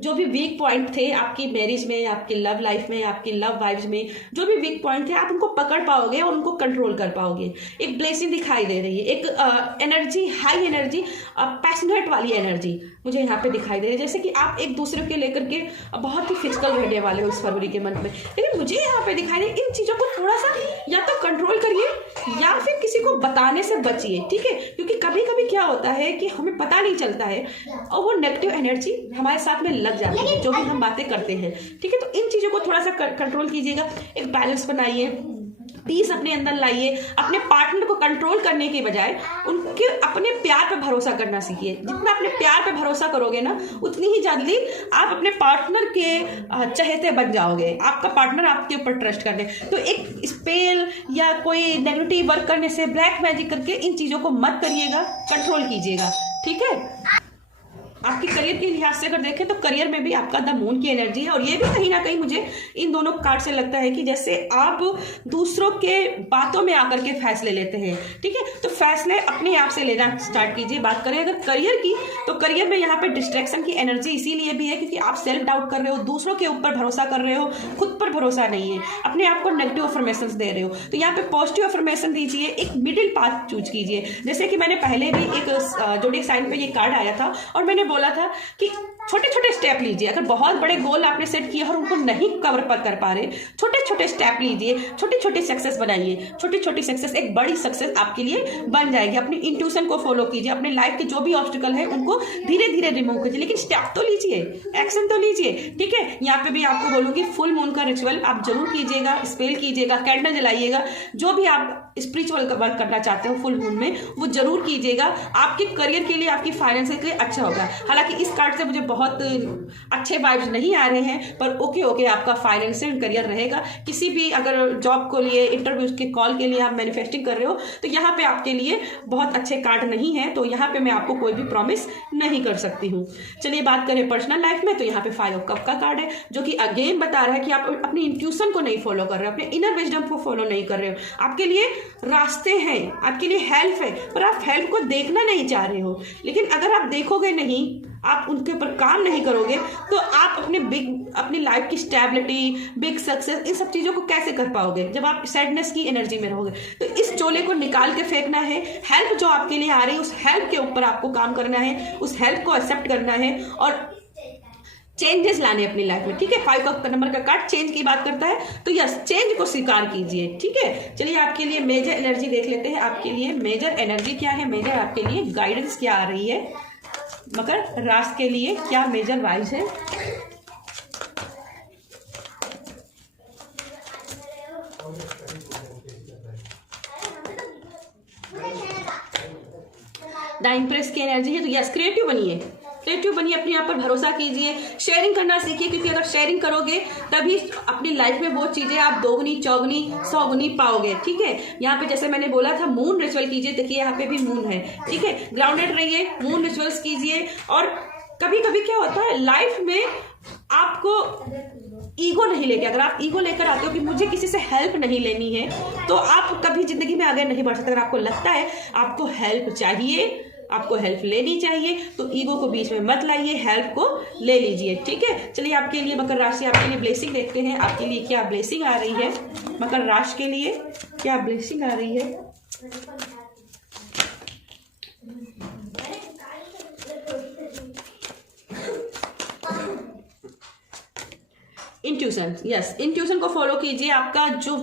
जो भी वीक पॉइंट थे आपकी मैरिज में, आपकी लव लाइफ में, आपकी लव वाइब्स में, जो भी वीक पॉइंट थे आप उनको पकड़ पाओगे और उनको कंट्रोल कर पाओगे। एक ब्लेसिंग दिखाई दे रही है, एक एनर्जी, हाई एनर्जी, पैशनेट वाली एनर्जी मुझे यहाँ पे दिखाई दे रही है, जैसे कि आप एक दूसरे के लेकर के बहुत ही फिजिकल रहने वाले हो इस फरवरी के मंथ में। लेकिन मुझे यहाँ पे दिखाई दे, इन चीज़ों को थोड़ा सा या तो कंट्रोल करिए या फिर किसी को बताने से बचिए। ठीक है, क्योंकि कभी कभी क्या होता है कि हमें पता नहीं चलता है और वो नेगेटिव एनर्जी हमारे साथ में लग जाती है जो भी हम बातें करते हैं। ठीक है, तो इन चीज़ों को थोड़ा सा कंट्रोल कीजिएगा, एक बैलेंस बनाइए, पीस अपने अंदर लाइए। अपने पार्टनर को कंट्रोल करने के बजाय उनके अपने प्यार पे भरोसा करना सीखिए। जितना अपने प्यार पे भरोसा करोगे ना, उतनी ही जल्दी आप अपने पार्टनर के चहेते बन जाओगे, आपका पार्टनर आपके ऊपर ट्रस्ट करने। तो एक स्पेल या कोई नेगेटिव वर्क करने से, ब्लैक मैजिक करके इन चीज़ों को मत करिएगा, कंट्रोल कीजिएगा। ठीक है, आपके करियर के लिहाज से अगर देखें तो करियर में भी आपका द मून की एनर्जी है। और ये भी कहीं ना कहीं मुझे इन दोनों कार्ड से लगता है कि जैसे आप दूसरों के बातों में आकर के फैसले लेते हैं, ठीक है, तो फैसले अपने आप से लेना स्टार्ट कीजिए। बात करें अगर करियर की, तो करियर में यहाँ पे डिस्ट्रैक्शन की एनर्जी इसीलिए भी है क्योंकि आप सेल्फ डाउट कर रहे हो, दूसरों के ऊपर भरोसा कर रहे हो, खुद पर भरोसा नहीं है, अपने आप को नेगेटिव अफर्मेशन दे रहे हो। तो यहाँ पे पॉजिटिव अफर्मेशन दीजिए, एक मिडिल पाथ चूज कीजिए। जैसे कि मैंने पहले भी एक ज़ोडिएक साइन पे ये कार्ड आया था और मैंने बोला था कि छोटे छोटे स्टेप लीजिए। अगर बहुत बड़े गोल आपने सेट किए और उनको नहीं कवर कर पा रहे, छोटे छोटे स्टेप लीजिए, छोटी छोटी सक्सेस बनाइए। छोटी छोटी सक्सेस एक बड़ी सक्सेस आपके लिए बन जाएगी। अपनी इंट्यूशन को फॉलो कीजिए, अपने लाइफ के जो भी ऑब्स्टिकल है उनको धीरे धीरे रिमूव कीजिए, लेकिन स्टेप तो लीजिए, एक्शन तो लीजिए, ठीक है। यहाँ पे भी आपको बोलूंगी फुल मून का रिचुअल आप जरूर कीजिएगा, स्पेल कीजिएगा, कैंडल जलाइएगा, जो भी आप स्पिरिचुअल वर्क करना चाहते हो फुल मून में वो जरूर कीजिएगा। आपके करियर के लिए, आपकी फाइनेंस के लिए अच्छा होगा। हालांकि इस कार्ड से मुझे बहुत अच्छे वाइब्स नहीं आ रहे हैं, पर ओके आपका फाइनेंशियल करियर रहेगा। किसी भी अगर जॉब को लिए, इंटरव्यू के कॉल के लिए आप मैन्युफेस्टिंग कर रहे हो तो यहाँ पे आपके लिए बहुत अच्छे कार्ड नहीं है, तो यहाँ पे मैं आपको कोई भी प्रॉमिस नहीं कर सकती हूँ। चलिए बात करें पर्सनल लाइफ में, तो यहाँ पे 5 ऑफ कप का कार्ड है जो कि अगेन बता रहा है कि आप अपनी इंट्यूशन को नहीं फॉलो कर रहे हो, अपने इनर विजडम को फॉलो नहीं कर रहे हो। आपके लिए रास्ते हैं, आपके लिए हेल्प है, पर आप हेल्प को देखना नहीं चाह रहे हो। लेकिन अगर आप देखोगे नहीं, आप उनके ऊपर काम नहीं करोगे, तो आप अपनी लाइफ की स्टेबिलिटी, बिग सक्सेस, इन सब चीज़ों को कैसे कर पाओगे जब आप सैडनेस की एनर्जी में रहोगे। तो इस चोले को निकाल के फेंकना है। हेल्प जो आपके लिए आ रही है उस हेल्प के ऊपर आपको काम करना है, उस हेल्प को एक्सेप्ट करना है और चेंजेस लाने अपनी लाइफ में, ठीक है। 5 नंबर का कार्ड चेंज की बात करता है, तो यस, चेंज को स्वीकार कीजिए, ठीक है। चलिए आपके लिए मेजर एनर्जी देख लेते हैं। आपके लिए मेजर एनर्जी क्या है, मेजर आपके लिए गाइडेंस क्या आ रही है, मकर राशि के लिए क्या मेजर वाइज है। द एम्प्रेस की एनर्जी है, तो यस, क्रिएटिव बनिए, अपने आप पर भरोसा कीजिए, शेयरिंग करना सीखिए, क्योंकि अगर शेयरिंग करोगे तभी अपनी लाइफ में वो चीजें आप दोगुनी, चौगुनी, 100 गुनी पाओगे, ठीक है। यहाँ पे जैसे मैंने बोला था मून रिचुअल कीजिए, देखिए यहाँ पे भी मून है, ठीक है। ग्राउंडेड रहिए, मून रिचुअल्स कीजिए। और कभी कभी क्या होता है लाइफ में आपको ईगो नहीं लेके, अगर आप ईगो लेकर आते हो कि मुझे किसी से हेल्प नहीं लेनी है, तो आप कभी जिंदगी में आगे नहीं बढ़ सकते। अगर आपको लगता है आपको हेल्प चाहिए, आपको हेल्प लेनी चाहिए, तो ईगो को बीच में मत लाइए, हेल्प को ले लीजिए, ठीक है। चलिए आपके लिए मकर राशि, आपके लिए ब्लेसिंग देखते हैं। आपके लिए क्या ब्लेसिंग आ रही है, मकर राशि के लिए क्या ब्लेसिंग आ रही है। इंट्यूशन, यस, इंट्यूशन को फॉलो कीजिए। आपका जो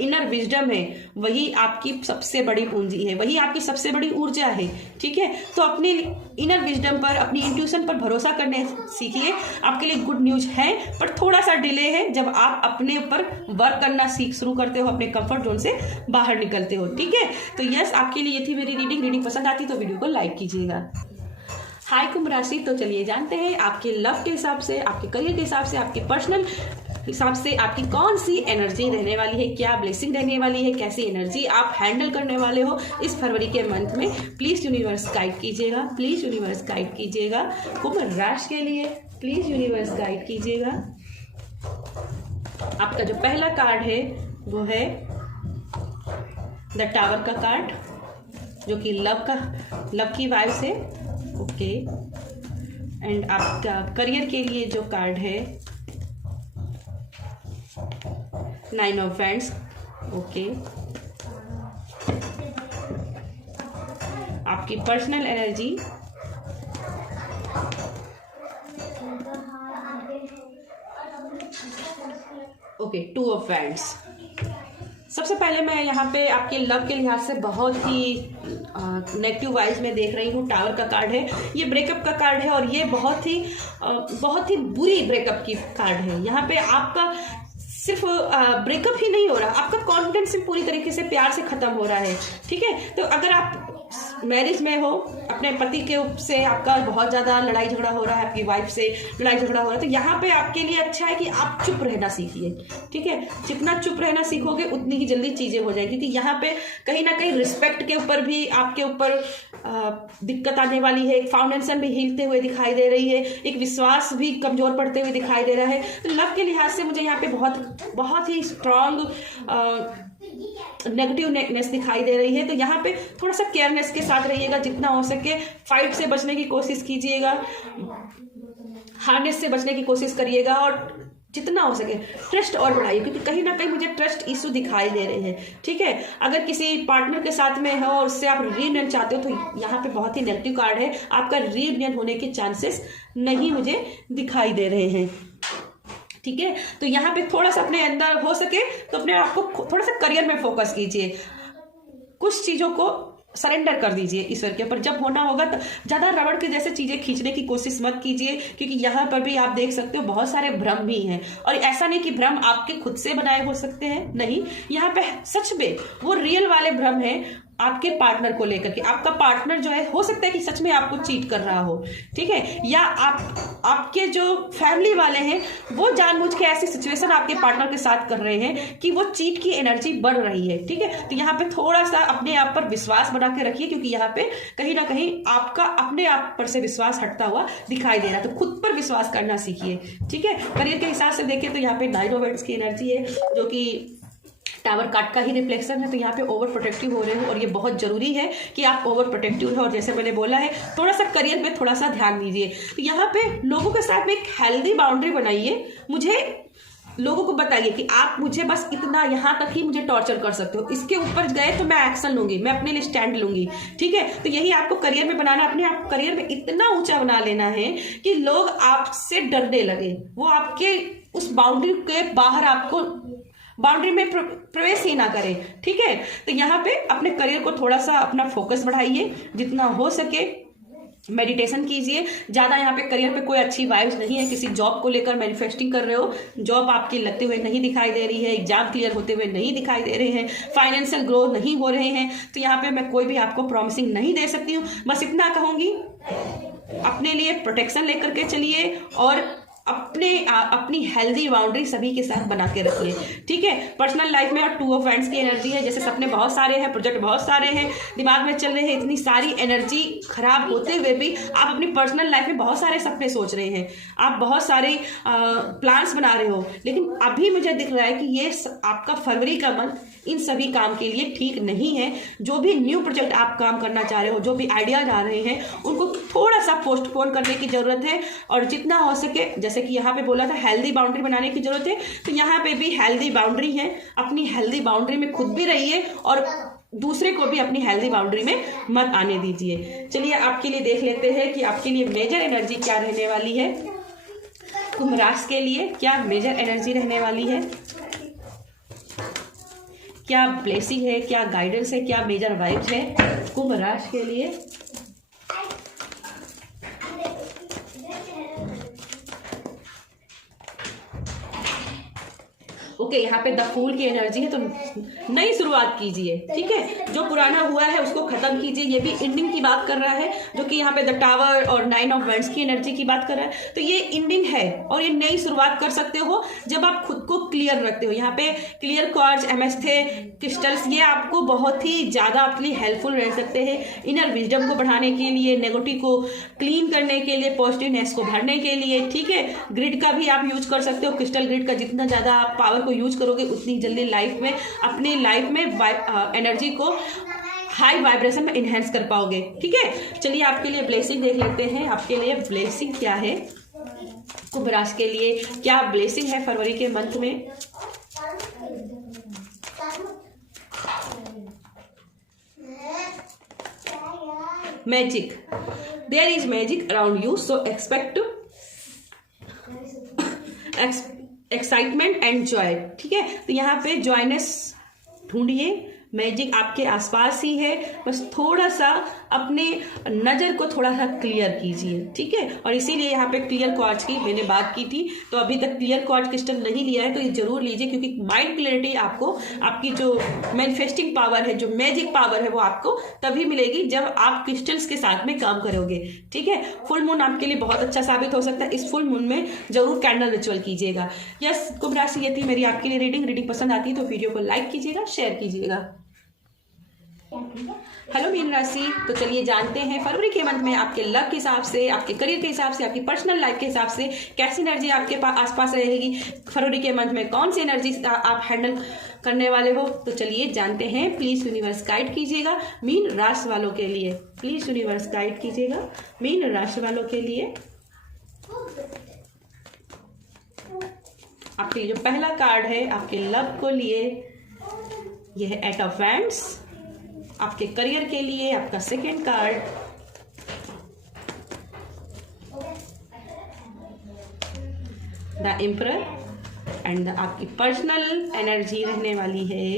इनर विजडम है वही आपकी सबसे बड़ी पूंजी है, वही आपकी सबसे बड़ी ऊर्जा है, ठीक है। तो अपने इनर विजडम पर, अपनी इंट्यूशन पर भरोसा करने सीखिए। आपके लिए गुड न्यूज है, पर थोड़ा सा डिले है जब आप अपने ऊपर वर्क करना शुरू करते हो, अपने कंफर्ट जोन से बाहर निकलते हो, ठीक है। तो यस, आपके लिए ये थी मेरी रीडिंग पसंद आती तो वीडियो को लाइक कीजिएगा। हाय कुंभ राशि, तो चलिए जानते हैं आपके लव के हिसाब से, आपके करियर के हिसाब से, आपके पर्सनल हिसाब से आपकी कौन सी एनर्जी रहने वाली है, क्या ब्लेसिंग रहने वाली है, कैसी एनर्जी आप हैंडल करने वाले हो इस फरवरी के मंथ में। प्लीज यूनिवर्स गाइड कीजिएगा, प्लीज यूनिवर्स गाइड कीजिएगा। कुंभ राशि के लिए प्लीज यूनिवर्स गाइड कीजिएगा। आपका जो पहला कार्ड है वो है द टावर का कार्ड, जो कि लव की वाइब से, ओके। एंड आपका करियर के लिए जो कार्ड है 9 ऑफ वैंड्स, ओके। आपकी personal energy okay, 2 of wands. सबसे पहले मैं यहाँ पे आपके लव के लिहाज से बहुत ही नेगेटिव वाइज में देख रही हूँ। टावर का कार्ड है, ये ब्रेकअप का कार्ड है और ये बहुत ही बुरी ब्रेकअप की कार्ड है। यहाँ पे आपका सिर्फ ब्रेकअप ही नहीं हो रहा, आपका कॉन्फिडेंस पूरी तरीके से प्यार से खत्म हो रहा है, ठीक है। तो अगर आप मैरिज में हो, अपने पति के से आपका बहुत ज़्यादा लड़ाई झगड़ा हो रहा है, आपकी वाइफ से लड़ाई झगड़ा हो रहा है, तो यहाँ पे आपके लिए अच्छा है कि आप चुप रहना सीखिए। ठीक है, जितना चुप रहना सीखोगे उतनी ही जल्दी चीज़ें हो जाएगी, क्योंकि यहाँ पे कहीं ना कहीं रिस्पेक्ट के ऊपर भी आपके ऊपर दिक्कत आने वाली है। एक फाउंडेशन भी हिलते हुए दिखाई दे रही है, एक विश्वास भी कमज़ोर पड़ते हुए दिखाई दे रहा है। तो लव के लिहाज से मुझे यहाँ पे बहुत ही स्ट्रांग नेगेटिवनेस दिखाई दे रही है। तो यहाँ पे थोड़ा सा केयरनेस के साथ रहिएगा, जितना हो सके फाइट से बचने की कोशिश कीजिएगा, हार्नेस से बचने की कोशिश करिएगा, और जितना हो सके ट्रस्ट और बढ़ाइए, क्योंकि कहीं ना कहीं मुझे ट्रस्ट इशू दिखाई दे रहे हैं। ठीक है, अगर किसी पार्टनर के साथ में हो और उससे आप रीयूनियन चाहते हो तो यहाँ पे बहुत ही नेगेटिव कार्ड है, आपका रीयूनियन होने के चांसेस नहीं मुझे दिखाई दे रहे हैं। ठीक है, तो यहाँ पे थोड़ा सा अपने अंदर हो सके तो अपने आप को थोड़ा सा करियर में फोकस कीजिए, कुछ चीज़ों को सरेंडर कर दीजिए ईश्वर के ऊपर। जब होना होगा तो ज़्यादा रबड़ के जैसे चीज़ें खींचने की कोशिश मत कीजिए, क्योंकि यहाँ पर भी आप देख सकते हो बहुत सारे भ्रम भी हैं, और ऐसा नहीं कि भ्रम आपके खुद से बनाए हो सकते हैं, नहीं, यहाँ पे सच में वो रियल वाले भ्रम हैं आपके पार्टनर को लेकर के। आपका पार्टनर जो है, हो सकता है कि सच में आपको चीट कर रहा हो, ठीक है, या आपके जो फैमिली वाले हैं वो जानबूझ के ऐसी सिचुएशन आपके पार्टनर के साथ कर रहे हैं कि वो चीट की एनर्जी बढ़ रही है। ठीक है, तो यहाँ पे थोड़ा सा अपने आप पर विश्वास बना के रखिए, क्योंकि यहाँ पे कहीं ना कहीं आपका अपने आप पर से विश्वास हटता हुआ दिखाई दे रहा है, तो खुद पर विश्वास करना सीखिए। ठीक है, करियर के हिसाब से देखिए तो यहाँ पे 9 ऑफ वांड्स की एनर्जी है, जो कि टावर कार्ड का ही रिफ्लेक्शन है। तो यहाँ पे ओवर प्रोटेक्टिव हो रहे हो, और ये बहुत जरूरी है कि आप ओवर प्रोटेक्टिव हो, और जैसे मैंने बोला है थोड़ा सा करियर पे थोड़ा सा ध्यान दीजिए। तो यहाँ पे लोगों के साथ में एक हेल्दी बाउंड्री बनाइए। मुझे लोगों को बताइए कि आप मुझे बस इतना यहाँ तक ही मुझे टॉर्चर कर सकते हो, इसके ऊपर गए तो मैं एक्शन लूंगी, मैं अपने लिए स्टैंड लूंगी। ठीक है, तो यही आपको करियर में बनाना, अपने आप करियर में इतना ऊंचा बना लेना है कि लोग आपसे डरने लगे, वो आपके उस बाउंड्री के बाहर आपको बाउंड्री में प्रवेश ही ना करें। ठीक है, तो यहाँ पे अपने करियर को थोड़ा सा अपना फोकस बढ़ाइए, जितना हो सके मेडिटेशन कीजिए। ज़्यादा यहाँ पे करियर पे कोई अच्छी वाइब्स नहीं है। किसी जॉब को लेकर मैनिफेस्टिंग कर रहे हो, जॉब आपकी लगते हुए नहीं दिखाई दे रही है, एग्जाम क्लियर होते हुए नहीं दिखाई दे रहे हैं, फाइनेंशियल ग्रोथ नहीं हो रहे हैं, तो यहाँ पे मैं कोई भी आपको प्रॉमिसिंग नहीं दे सकती हूँ। बस इतना कहूँगी, अपने लिए प्रोटेक्शन लेकर के चलिए, और अपनी हेल्दी बाउंड्री सभी के साथ बना के रखिए। ठीक है, पर्सनल लाइफ में और 2 ऑफ वांड्स की एनर्जी है, जैसे सपने बहुत सारे हैं, प्रोजेक्ट बहुत सारे हैं, दिमाग में चल रहे हैं, इतनी सारी एनर्जी खराब होते हुए भी आप अपनी पर्सनल लाइफ में बहुत सारे सपने सोच रहे हैं, आप बहुत सारे प्लान्स बना रहे हो, लेकिन अभी मुझे दिख रहा है कि ये आपका फरवरी का मंथ इन सभी काम के लिए ठीक नहीं है। जो भी न्यू प्रोजेक्ट आप काम करना चाह रहे हो, जो भी आइडियाज आ रहे हैं, उनको थोड़ा सा पोस्टपोन करने की जरूरत है, और जितना हो सके, जैसे कि यहाँ पे बोला था हेल्दी बाउंड्री बनाने की जरूरत है, तो यहाँ पे भी हेल्दी बाउंड्री है। अपनी हेल्दी बाउंड्री में खुद भी रहिए, और दूसरे को भी अपनी हेल्दी बाउंड्री में मत आने दीजिए। चलिए आपके लिए देख लेते हैं कि आपके लिए मेजर एनर्जी क्या रहने वाली है। कुंभ राशि के लिए क्या मेजर एनर्जी रहने वाली है, क्या ब्लेसिंग है, क्या गाइडेंस है, क्या मेजर वाइब्स है कुंभ राशि के लिए। ओके, यहाँ पे द फूल की एनर्जी है, तो नई शुरुआत कीजिए। ठीक है, जो पुराना हुआ है उसको खत्म कीजिए। ये भी एंडिंग की बात कर रहा है, जो कि यहाँ पे द टावर और 9 ऑफ वांड्स की एनर्जी की बात कर रहा है। तो ये एंडिंग है, और ये नई शुरुआत कर सकते हो जब आप खुद को क्लियर रखते हो। यहाँ पे क्लियर क्वार्ट्ज, एमेस्थे क्रिस्टल्स, ये आपको बहुत ही ज्यादा आपके लिए हेल्पफुल रह सकते हैं, इनर विजडम को बढ़ाने के लिए, नेगेटिव को क्लीन करने के लिए, पॉजिटिवनेस को भरने के लिए। ठीक है, ग्रिड का भी आप यूज कर सकते हो। क्रिस्टल ग्रिड का जितना ज्यादा आप पावर को यूज करोगे, उतनी जल्दी लाइफ में, अपनी लाइफ में एनर्जी को हाई वाइब्रेशन में इनहेंस कर पाओगे। ठीक है, चलिए आपके लिए ब्लेसिंग देख लेते हैं। आपके लिए ब्लेसिंग क्या है, कुंभ राशि के लिए क्या ब्लेसिंग है फरवरी के मंथ में। Magic, there is magic around you, so expect excitement and joy. ठीक है, तो यहाँ पे जॉयनेस ढूंढिए, मैजिक आपके आसपास ही है, बस थोड़ा सा अपने नज़र को थोड़ा सा क्लियर कीजिए, ठीक है। और इसीलिए यहाँ पे क्लियर क्वार्ट्ज की मैंने बात की थी। तो अभी तक क्लियर क्वार्ट्ज क्रिस्टल नहीं लिया है तो ये जरूर लीजिए, क्योंकि माइंड क्लियरिटी आपको, आपकी जो मैनिफेस्टिंग पावर है, जो मैजिक पावर है, वो आपको तभी मिलेगी जब आप क्रिस्टल्स के साथ में काम करोगे, ठीक है। फुल मून आपके लिए बहुत अच्छा साबित हो सकता है। इस फुल मून में जरूर कैंडल रिचुअल कीजिएगा। यस, कुंभ राशि, ये थी मेरी आपके लिए रीडिंग पसंद आती है तो वीडियो को लाइक कीजिएगा, शेयर कीजिएगा। हेलो मीन राशि, तो चलिए जानते हैं फरवरी के मंथ में आपके लव के हिसाब से, आपके करियर के हिसाब से, आपकी पर्सनल लाइफ के हिसाब से कैसी एनर्जी आपके आसपास रहेगी। फरवरी के मंथ में कौन सी एनर्जी आप हैंडल करने वाले हो, तो चलिए जानते हैं। प्लीज यूनिवर्स गाइड कीजिएगा मीन राशि वालों के लिए, प्लीज यूनिवर्स गाइड कीजिएगा मीन राशि वालों के लिए। आपके लिए जो पहला कार्ड है आपके लव को लिए, यह है एट ऑफ वैंड्स। आपके करियर के लिए आपका second card the emperor, and आपकी पर्सनल एनर्जी रहने वाली है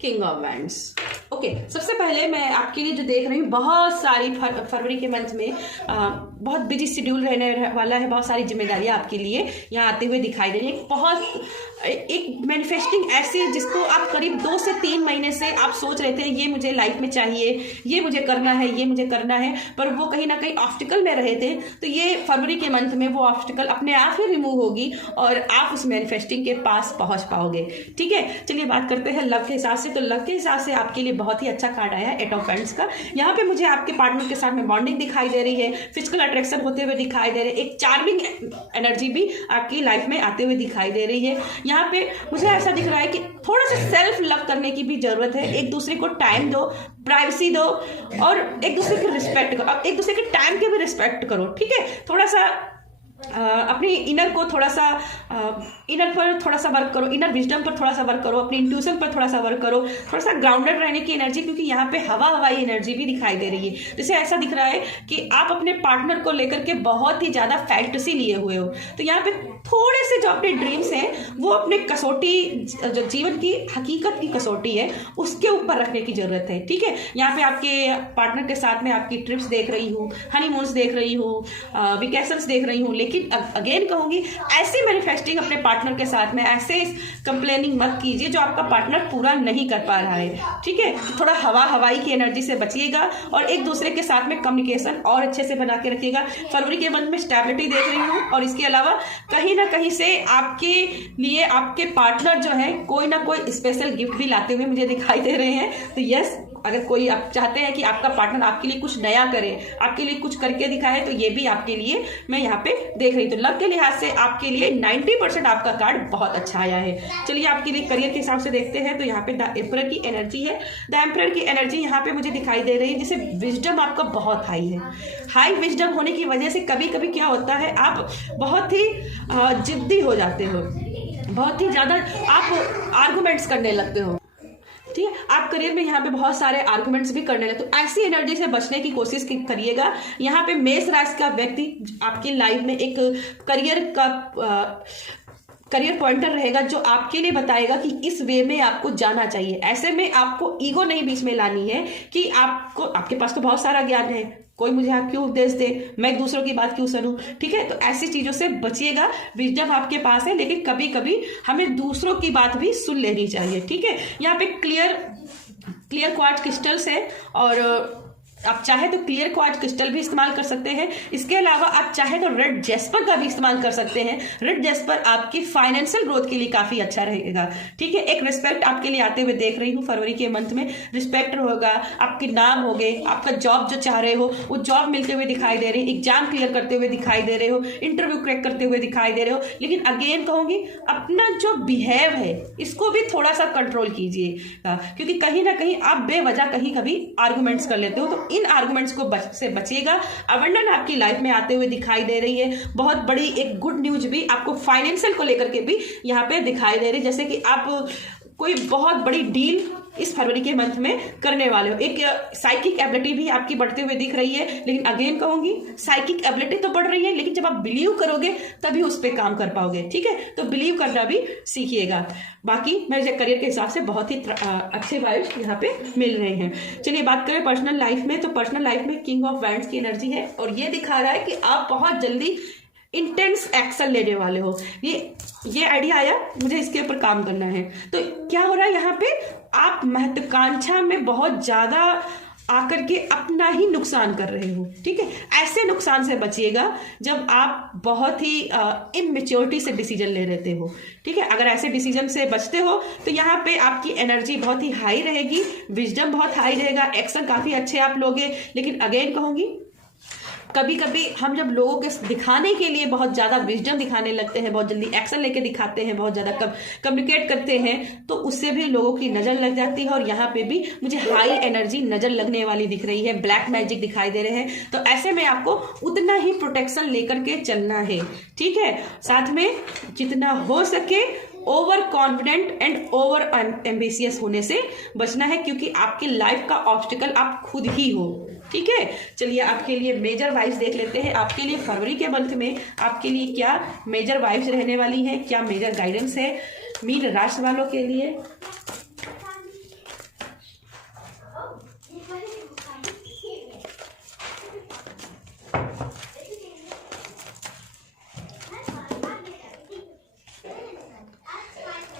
किंग ऑफ वैंड्स। ओके, सबसे पहले मैं आपके लिए जो देख रही हूँ, बहुत सारी फरवरी के मंथ में बहुत बिजी शेड्यूल रहने वाला है, बहुत सारी जिम्मेदारियां आपके लिए यहाँ आते हुए दिखाई दे रही है। बहुत एक मैनिफेस्टिंग ऐसी जिसको आप करीब 2 से 3 महीने से आप सोच रहे थे ये मुझे लाइफ में चाहिए, ये मुझे करना है, ये मुझे करना है, पर वो कहीं ना कहीं ऑब्स्टिकल में रहे थे। तो ये फरवरी के मंथ में वो ऑब्स्टिकल अपने आप ही रिमूव होगी और आप उस मैनिफेस्टिंग के पास पहुंच पाओगे, ठीक है। चलिए बात करते हैं लव के हिसाब से। तो लव के हिसाब से आपके लिए बहुत ही अच्छा कार्ड आया है एट ऑफ वैंड्स का। यहाँ पे मुझे आपके पार्टनर के साथ में बॉन्डिंग दिखाई दे रही है, फिजिकल अट्रैक्शन होते हुए दिखाई दे रहे हैं, एक चार्मिंग एनर्जी भी आपकी लाइफ में आते हुए दिखाई दे रही है। यहाँ पे मुझे ऐसा दिख रहा है कि थोड़ा सा सेल्फ लव करने की भी जरूरत है। एक दूसरे को टाइम दो, प्राइवेसी दो और एक दूसरे की रिस्पेक्ट करो, एक दूसरे के टाइम के भी रिस्पेक्ट करो, ठीक है। थोड़ा सा अपनी इनर को थोड़ा सा इनर पर थोड़ा सा वर्क करो, इनर विजडम पर थोड़ा सा वर्क करो, अपनी इंट्यूशन पर थोड़ा सा वर्क करो, थोड़ा सा ग्राउंडेड रहने की एनर्जी, क्योंकि यहाँ पे हवाई एनर्जी भी दिखाई दे रही है। जैसे ऐसा दिख रहा है कि आप अपने पार्टनर को लेकर के बहुत ही ज्यादा फैंटेसी लिए हुए हो। तो यहाँ पे थोड़े से जो अपने ड्रीम्स हैं वो अपने कसौटी, जो जीवन की हकीकत की कसौटी है, उसके ऊपर रखने की जरूरत है, ठीक है। यहाँ पे आपके पार्टनर के साथ में आपकी ट्रिप्स देख रही हूँ, हनीमून्स देख रही हूँ, वेकेशंस देख रही हूँ, लेकिन अगेन कहूंगी ऐसी मैनिफेस्टिंग अपने पार्टनर के साथ में ऐसे कंप्लेनिंग मत कीजिए जो आपका पार्टनर पूरा नहीं कर पा रहा है, ठीक है। थोड़ा हवाई की एनर्जी से बचिएगा और एक दूसरे के साथ में कम्युनिकेशन और अच्छे से बना के रखिएगा। फरवरी के मंथ में स्टेबिलिटी देख रही हूँ और इसके अलावा कहीं ना कहीं से आपके लिए आपके पार्टनर जो है कोई ना कोई स्पेशल गिफ्ट भी लाते हुए मुझे दिखाई दे रहे हैं। तो यस, अगर कोई आप चाहते हैं कि आपका पार्टनर आपके लिए कुछ नया करे, आपके लिए कुछ करके दिखाए, तो ये भी आपके लिए मैं यहाँ पे देख रही हूँ। तो लव के लिहाज से आपके लिए 90% आपका कार्ड बहुत अच्छा आया है। चलिए आपके लिए करियर के हिसाब से देखते हैं। तो यहाँ पे द एम्परर की एनर्जी है। द एम्परर की एनर्जी यहाँ पे मुझे दिखाई दे रही है, जिसे विजडम आपका बहुत हाई है। हाई विजडम होने की वजह से कभी कभी क्या होता है, आप बहुत ही जिद्दी हो जाते हो, बहुत ही ज्यादा आप आर्गुमेंट्स करने लगते हो, ठीक है। आप करियर में यहाँ पे बहुत सारे आर्गुमेंट्स भी करने लगे, तो ऐसी एनर्जी से बचने की कोशिश करिएगा। यहाँ पे मेष राशि का व्यक्ति आपकी लाइफ में एक करियर पॉइंटर रहेगा जो आपके लिए बताएगा कि इस वे में आपको जाना चाहिए। ऐसे में आपको ईगो नहीं बीच में लानी है कि आपको, आपके पास तो बहुत सारा ज्ञान है, कोई मुझे यहाँ क्यों उपदेश दे, मैं दूसरों की बात क्यों सुनूं, ठीक है। तो ऐसी चीजों से बचिएगा। विजडम आपके पास है, लेकिन कभी कभी हमें दूसरों की बात भी सुन लेनी चाहिए, ठीक है। यहाँ पे क्लियर क्वार्ट्ज क्रिस्टल्स है और आप चाहे तो क्लियर क्वार्ट्ज क्रिस्टल भी इस्तेमाल कर सकते हैं। इसके अलावा आप चाहे तो रेड जेस्पर का भी इस्तेमाल कर सकते हैं। रेड जेस्पर आपकी फाइनेंशियल ग्रोथ के लिए काफी अच्छा रहेगा, ठीक है। एक रिस्पेक्ट आपके लिए आते हुए देख रही हूँ फरवरी के मंथ में। रिस्पेक्ट होगा, आपके नाम हो गए, आपका जॉब जो चाह रहे हो वो जॉब मिलते हुए दिखाई दे रही है, एग्जाम क्लियर करते हुए दिखाई दे रहे हो, इंटरव्यू क्रैक करते हुए दिखाई दे रहे हो। लेकिन अगेन कहूंगी अपना जो बिहेव है इसको भी थोड़ा सा कंट्रोल कीजिएगा, क्योंकि कहीं ना कहीं आप बेवजह कहीं कभी आर्गुमेंट्स कर लेते हो। तो इन आर्गुमेंट्स को से बचिएगा। अबंडन आपकी लाइफ में आते हुए दिखाई दे रही है। बहुत बड़ी एक गुड न्यूज भी आपको फाइनेंशियल को लेकर के भी यहाँ पे दिखाई दे रही है, जैसे कि आप कोई बहुत बड़ी डील इस फरवरी के मंथ में करने वाले हो। एक साइकिक एबिलिटी भी आपकी बढ़ते हुए दिख रही है, लेकिन अगेन कहूंगी साइकिक एबिलिटी तो बढ़ रही है, लेकिन जब आप बिलीव करोगे तभी उस पर काम कर पाओगे। ठीक है, तो बिलीव करना भी सीखिएगा। बाकी मेरे करियर के हिसाब से बहुत ही अच्छे वाइब्स यहाँ पे मिल रहे हैं। चलिए बात करें पर्सनल लाइफ में, तो पर्सनल लाइफ में किंग ऑफ वैंड्स की एनर्जी है और ये दिखा रहा है कि आप बहुत जल्दी इंटेंस एक्शन लेने वाले हो। ये आइडिया आया, मुझे इसके ऊपर काम करना है। तो क्या हो रहा है यहाँ पे, आप महत्वाकांक्षा में बहुत ज्यादा आकर के अपना ही नुकसान कर रहे हो। ठीक है, ऐसे नुकसान से बचिएगा जब आप बहुत ही इमेच्योरिटी से डिसीजन ले लेते हो। ठीक है, अगर ऐसे डिसीजन से बचते हो तो यहाँ पे आपकी एनर्जी बहुत ही हाई रहेगी, विजडम बहुत हाई रहेगा, एक्शन काफी अच्छे आप लोगे। लेकिन अगेन कहूंगी, कभी कभी हम जब लोगों के दिखाने के लिए बहुत ज्यादा विजडम दिखाने लगते हैं, बहुत जल्दी एक्शन लेके दिखाते हैं, बहुत ज्यादा कम्युनिकेट करते हैं, तो उससे भी लोगों की नजर लग जाती है। और यहाँ पे भी मुझे हाई एनर्जी नजर लगने वाली दिख रही है, ब्लैक मैजिक दिखाई दे रहे हैं। तो ऐसे में आपको उतना ही प्रोटेक्शन लेकर के चलना है। ठीक है, साथ में जितना हो सके over confident and over ambitious होने से बचना है, क्योंकि आपकी लाइफ का ऑब्स्टिकल आप खुद ही हो। ठीक है, चलिए आपके लिए मेजर वाइब्स देख लेते हैं। आपके लिए फरवरी के मंथ में आपके लिए क्या मेजर वाइब्स रहने वाली है, क्या मेजर गाइडेंस है मीन राशि वालों के लिए।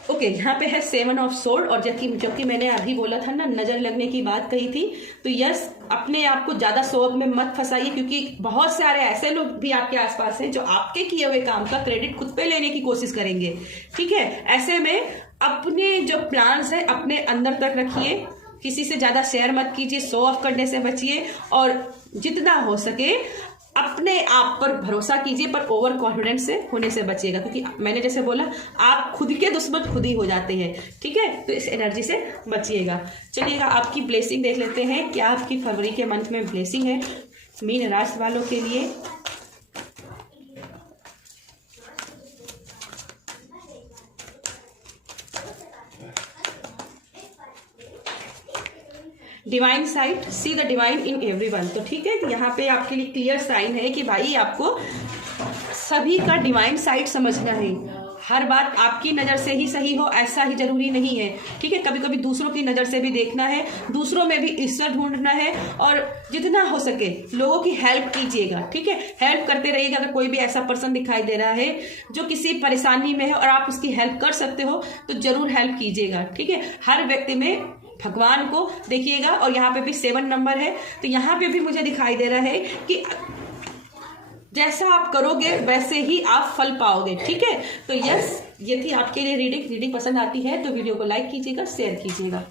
ओके, यहाँ पे है 7 ऑफ सोर्ड, और जो कि मैंने अभी बोला था ना, नजर लगने की बात कही थी। तो यस, अपने आप को ज्यादा शौक में मत फंसाइए, क्योंकि बहुत सारे ऐसे लोग भी आपके आसपास हैं जो आपके किए हुए काम का क्रेडिट खुद पे लेने की कोशिश करेंगे। ठीक है, ऐसे में अपने जो प्लान्स है अपने अंदर तक रखिए, किसी से ज्यादा शेयर मत कीजिए, शो ऑफ करने से बचिए, और जितना हो सके अपने आप पर भरोसा कीजिए, पर ओवर कॉन्फिडेंस से होने से बचिएगा, क्योंकि मैंने जैसे बोला आप खुद के दुश्मन खुद ही हो जाते हैं। ठीक है, तो इस एनर्जी से बचिएगा। चलिएगा आपकी ब्लेसिंग देख लेते हैं, क्या आपकी फरवरी के मंथ में ब्लेसिंग है मीन राशि वालों के लिए। Divine site, see the divine in everyone. तो ठीक है, यहाँ पे आपके लिए क्लियर साइन है कि भाई आपको सभी का डिवाइन साइट समझना है। हर बात आपकी नज़र से ही सही हो ऐसा ही जरूरी नहीं है। ठीक है, कभी कभी दूसरों की नज़र से भी देखना है, दूसरों में भी ईश्वर ढूंढना है, और जितना हो सके लोगों की हेल्प कीजिएगा। ठीक है, हेल्प करते रहिएगा। अगर कोई भी ऐसा पर्सन दिखाई दे रहा है जो किसी परेशानी में है और आप उसकी हेल्प कर सकते हो तो जरूर हेल्प कीजिएगा। ठीक है, हर व्यक्ति में भगवान को देखिएगा। और यहाँ पे भी 7 नंबर है, तो यहाँ पे भी मुझे दिखाई दे रहा है कि जैसा आप करोगे वैसे ही आप फल पाओगे। ठीक है, तो यस, ये थी आपके लिए रीडिंग पसंद आती है तो वीडियो को लाइक कीजिएगा, शेयर कीजिएगा।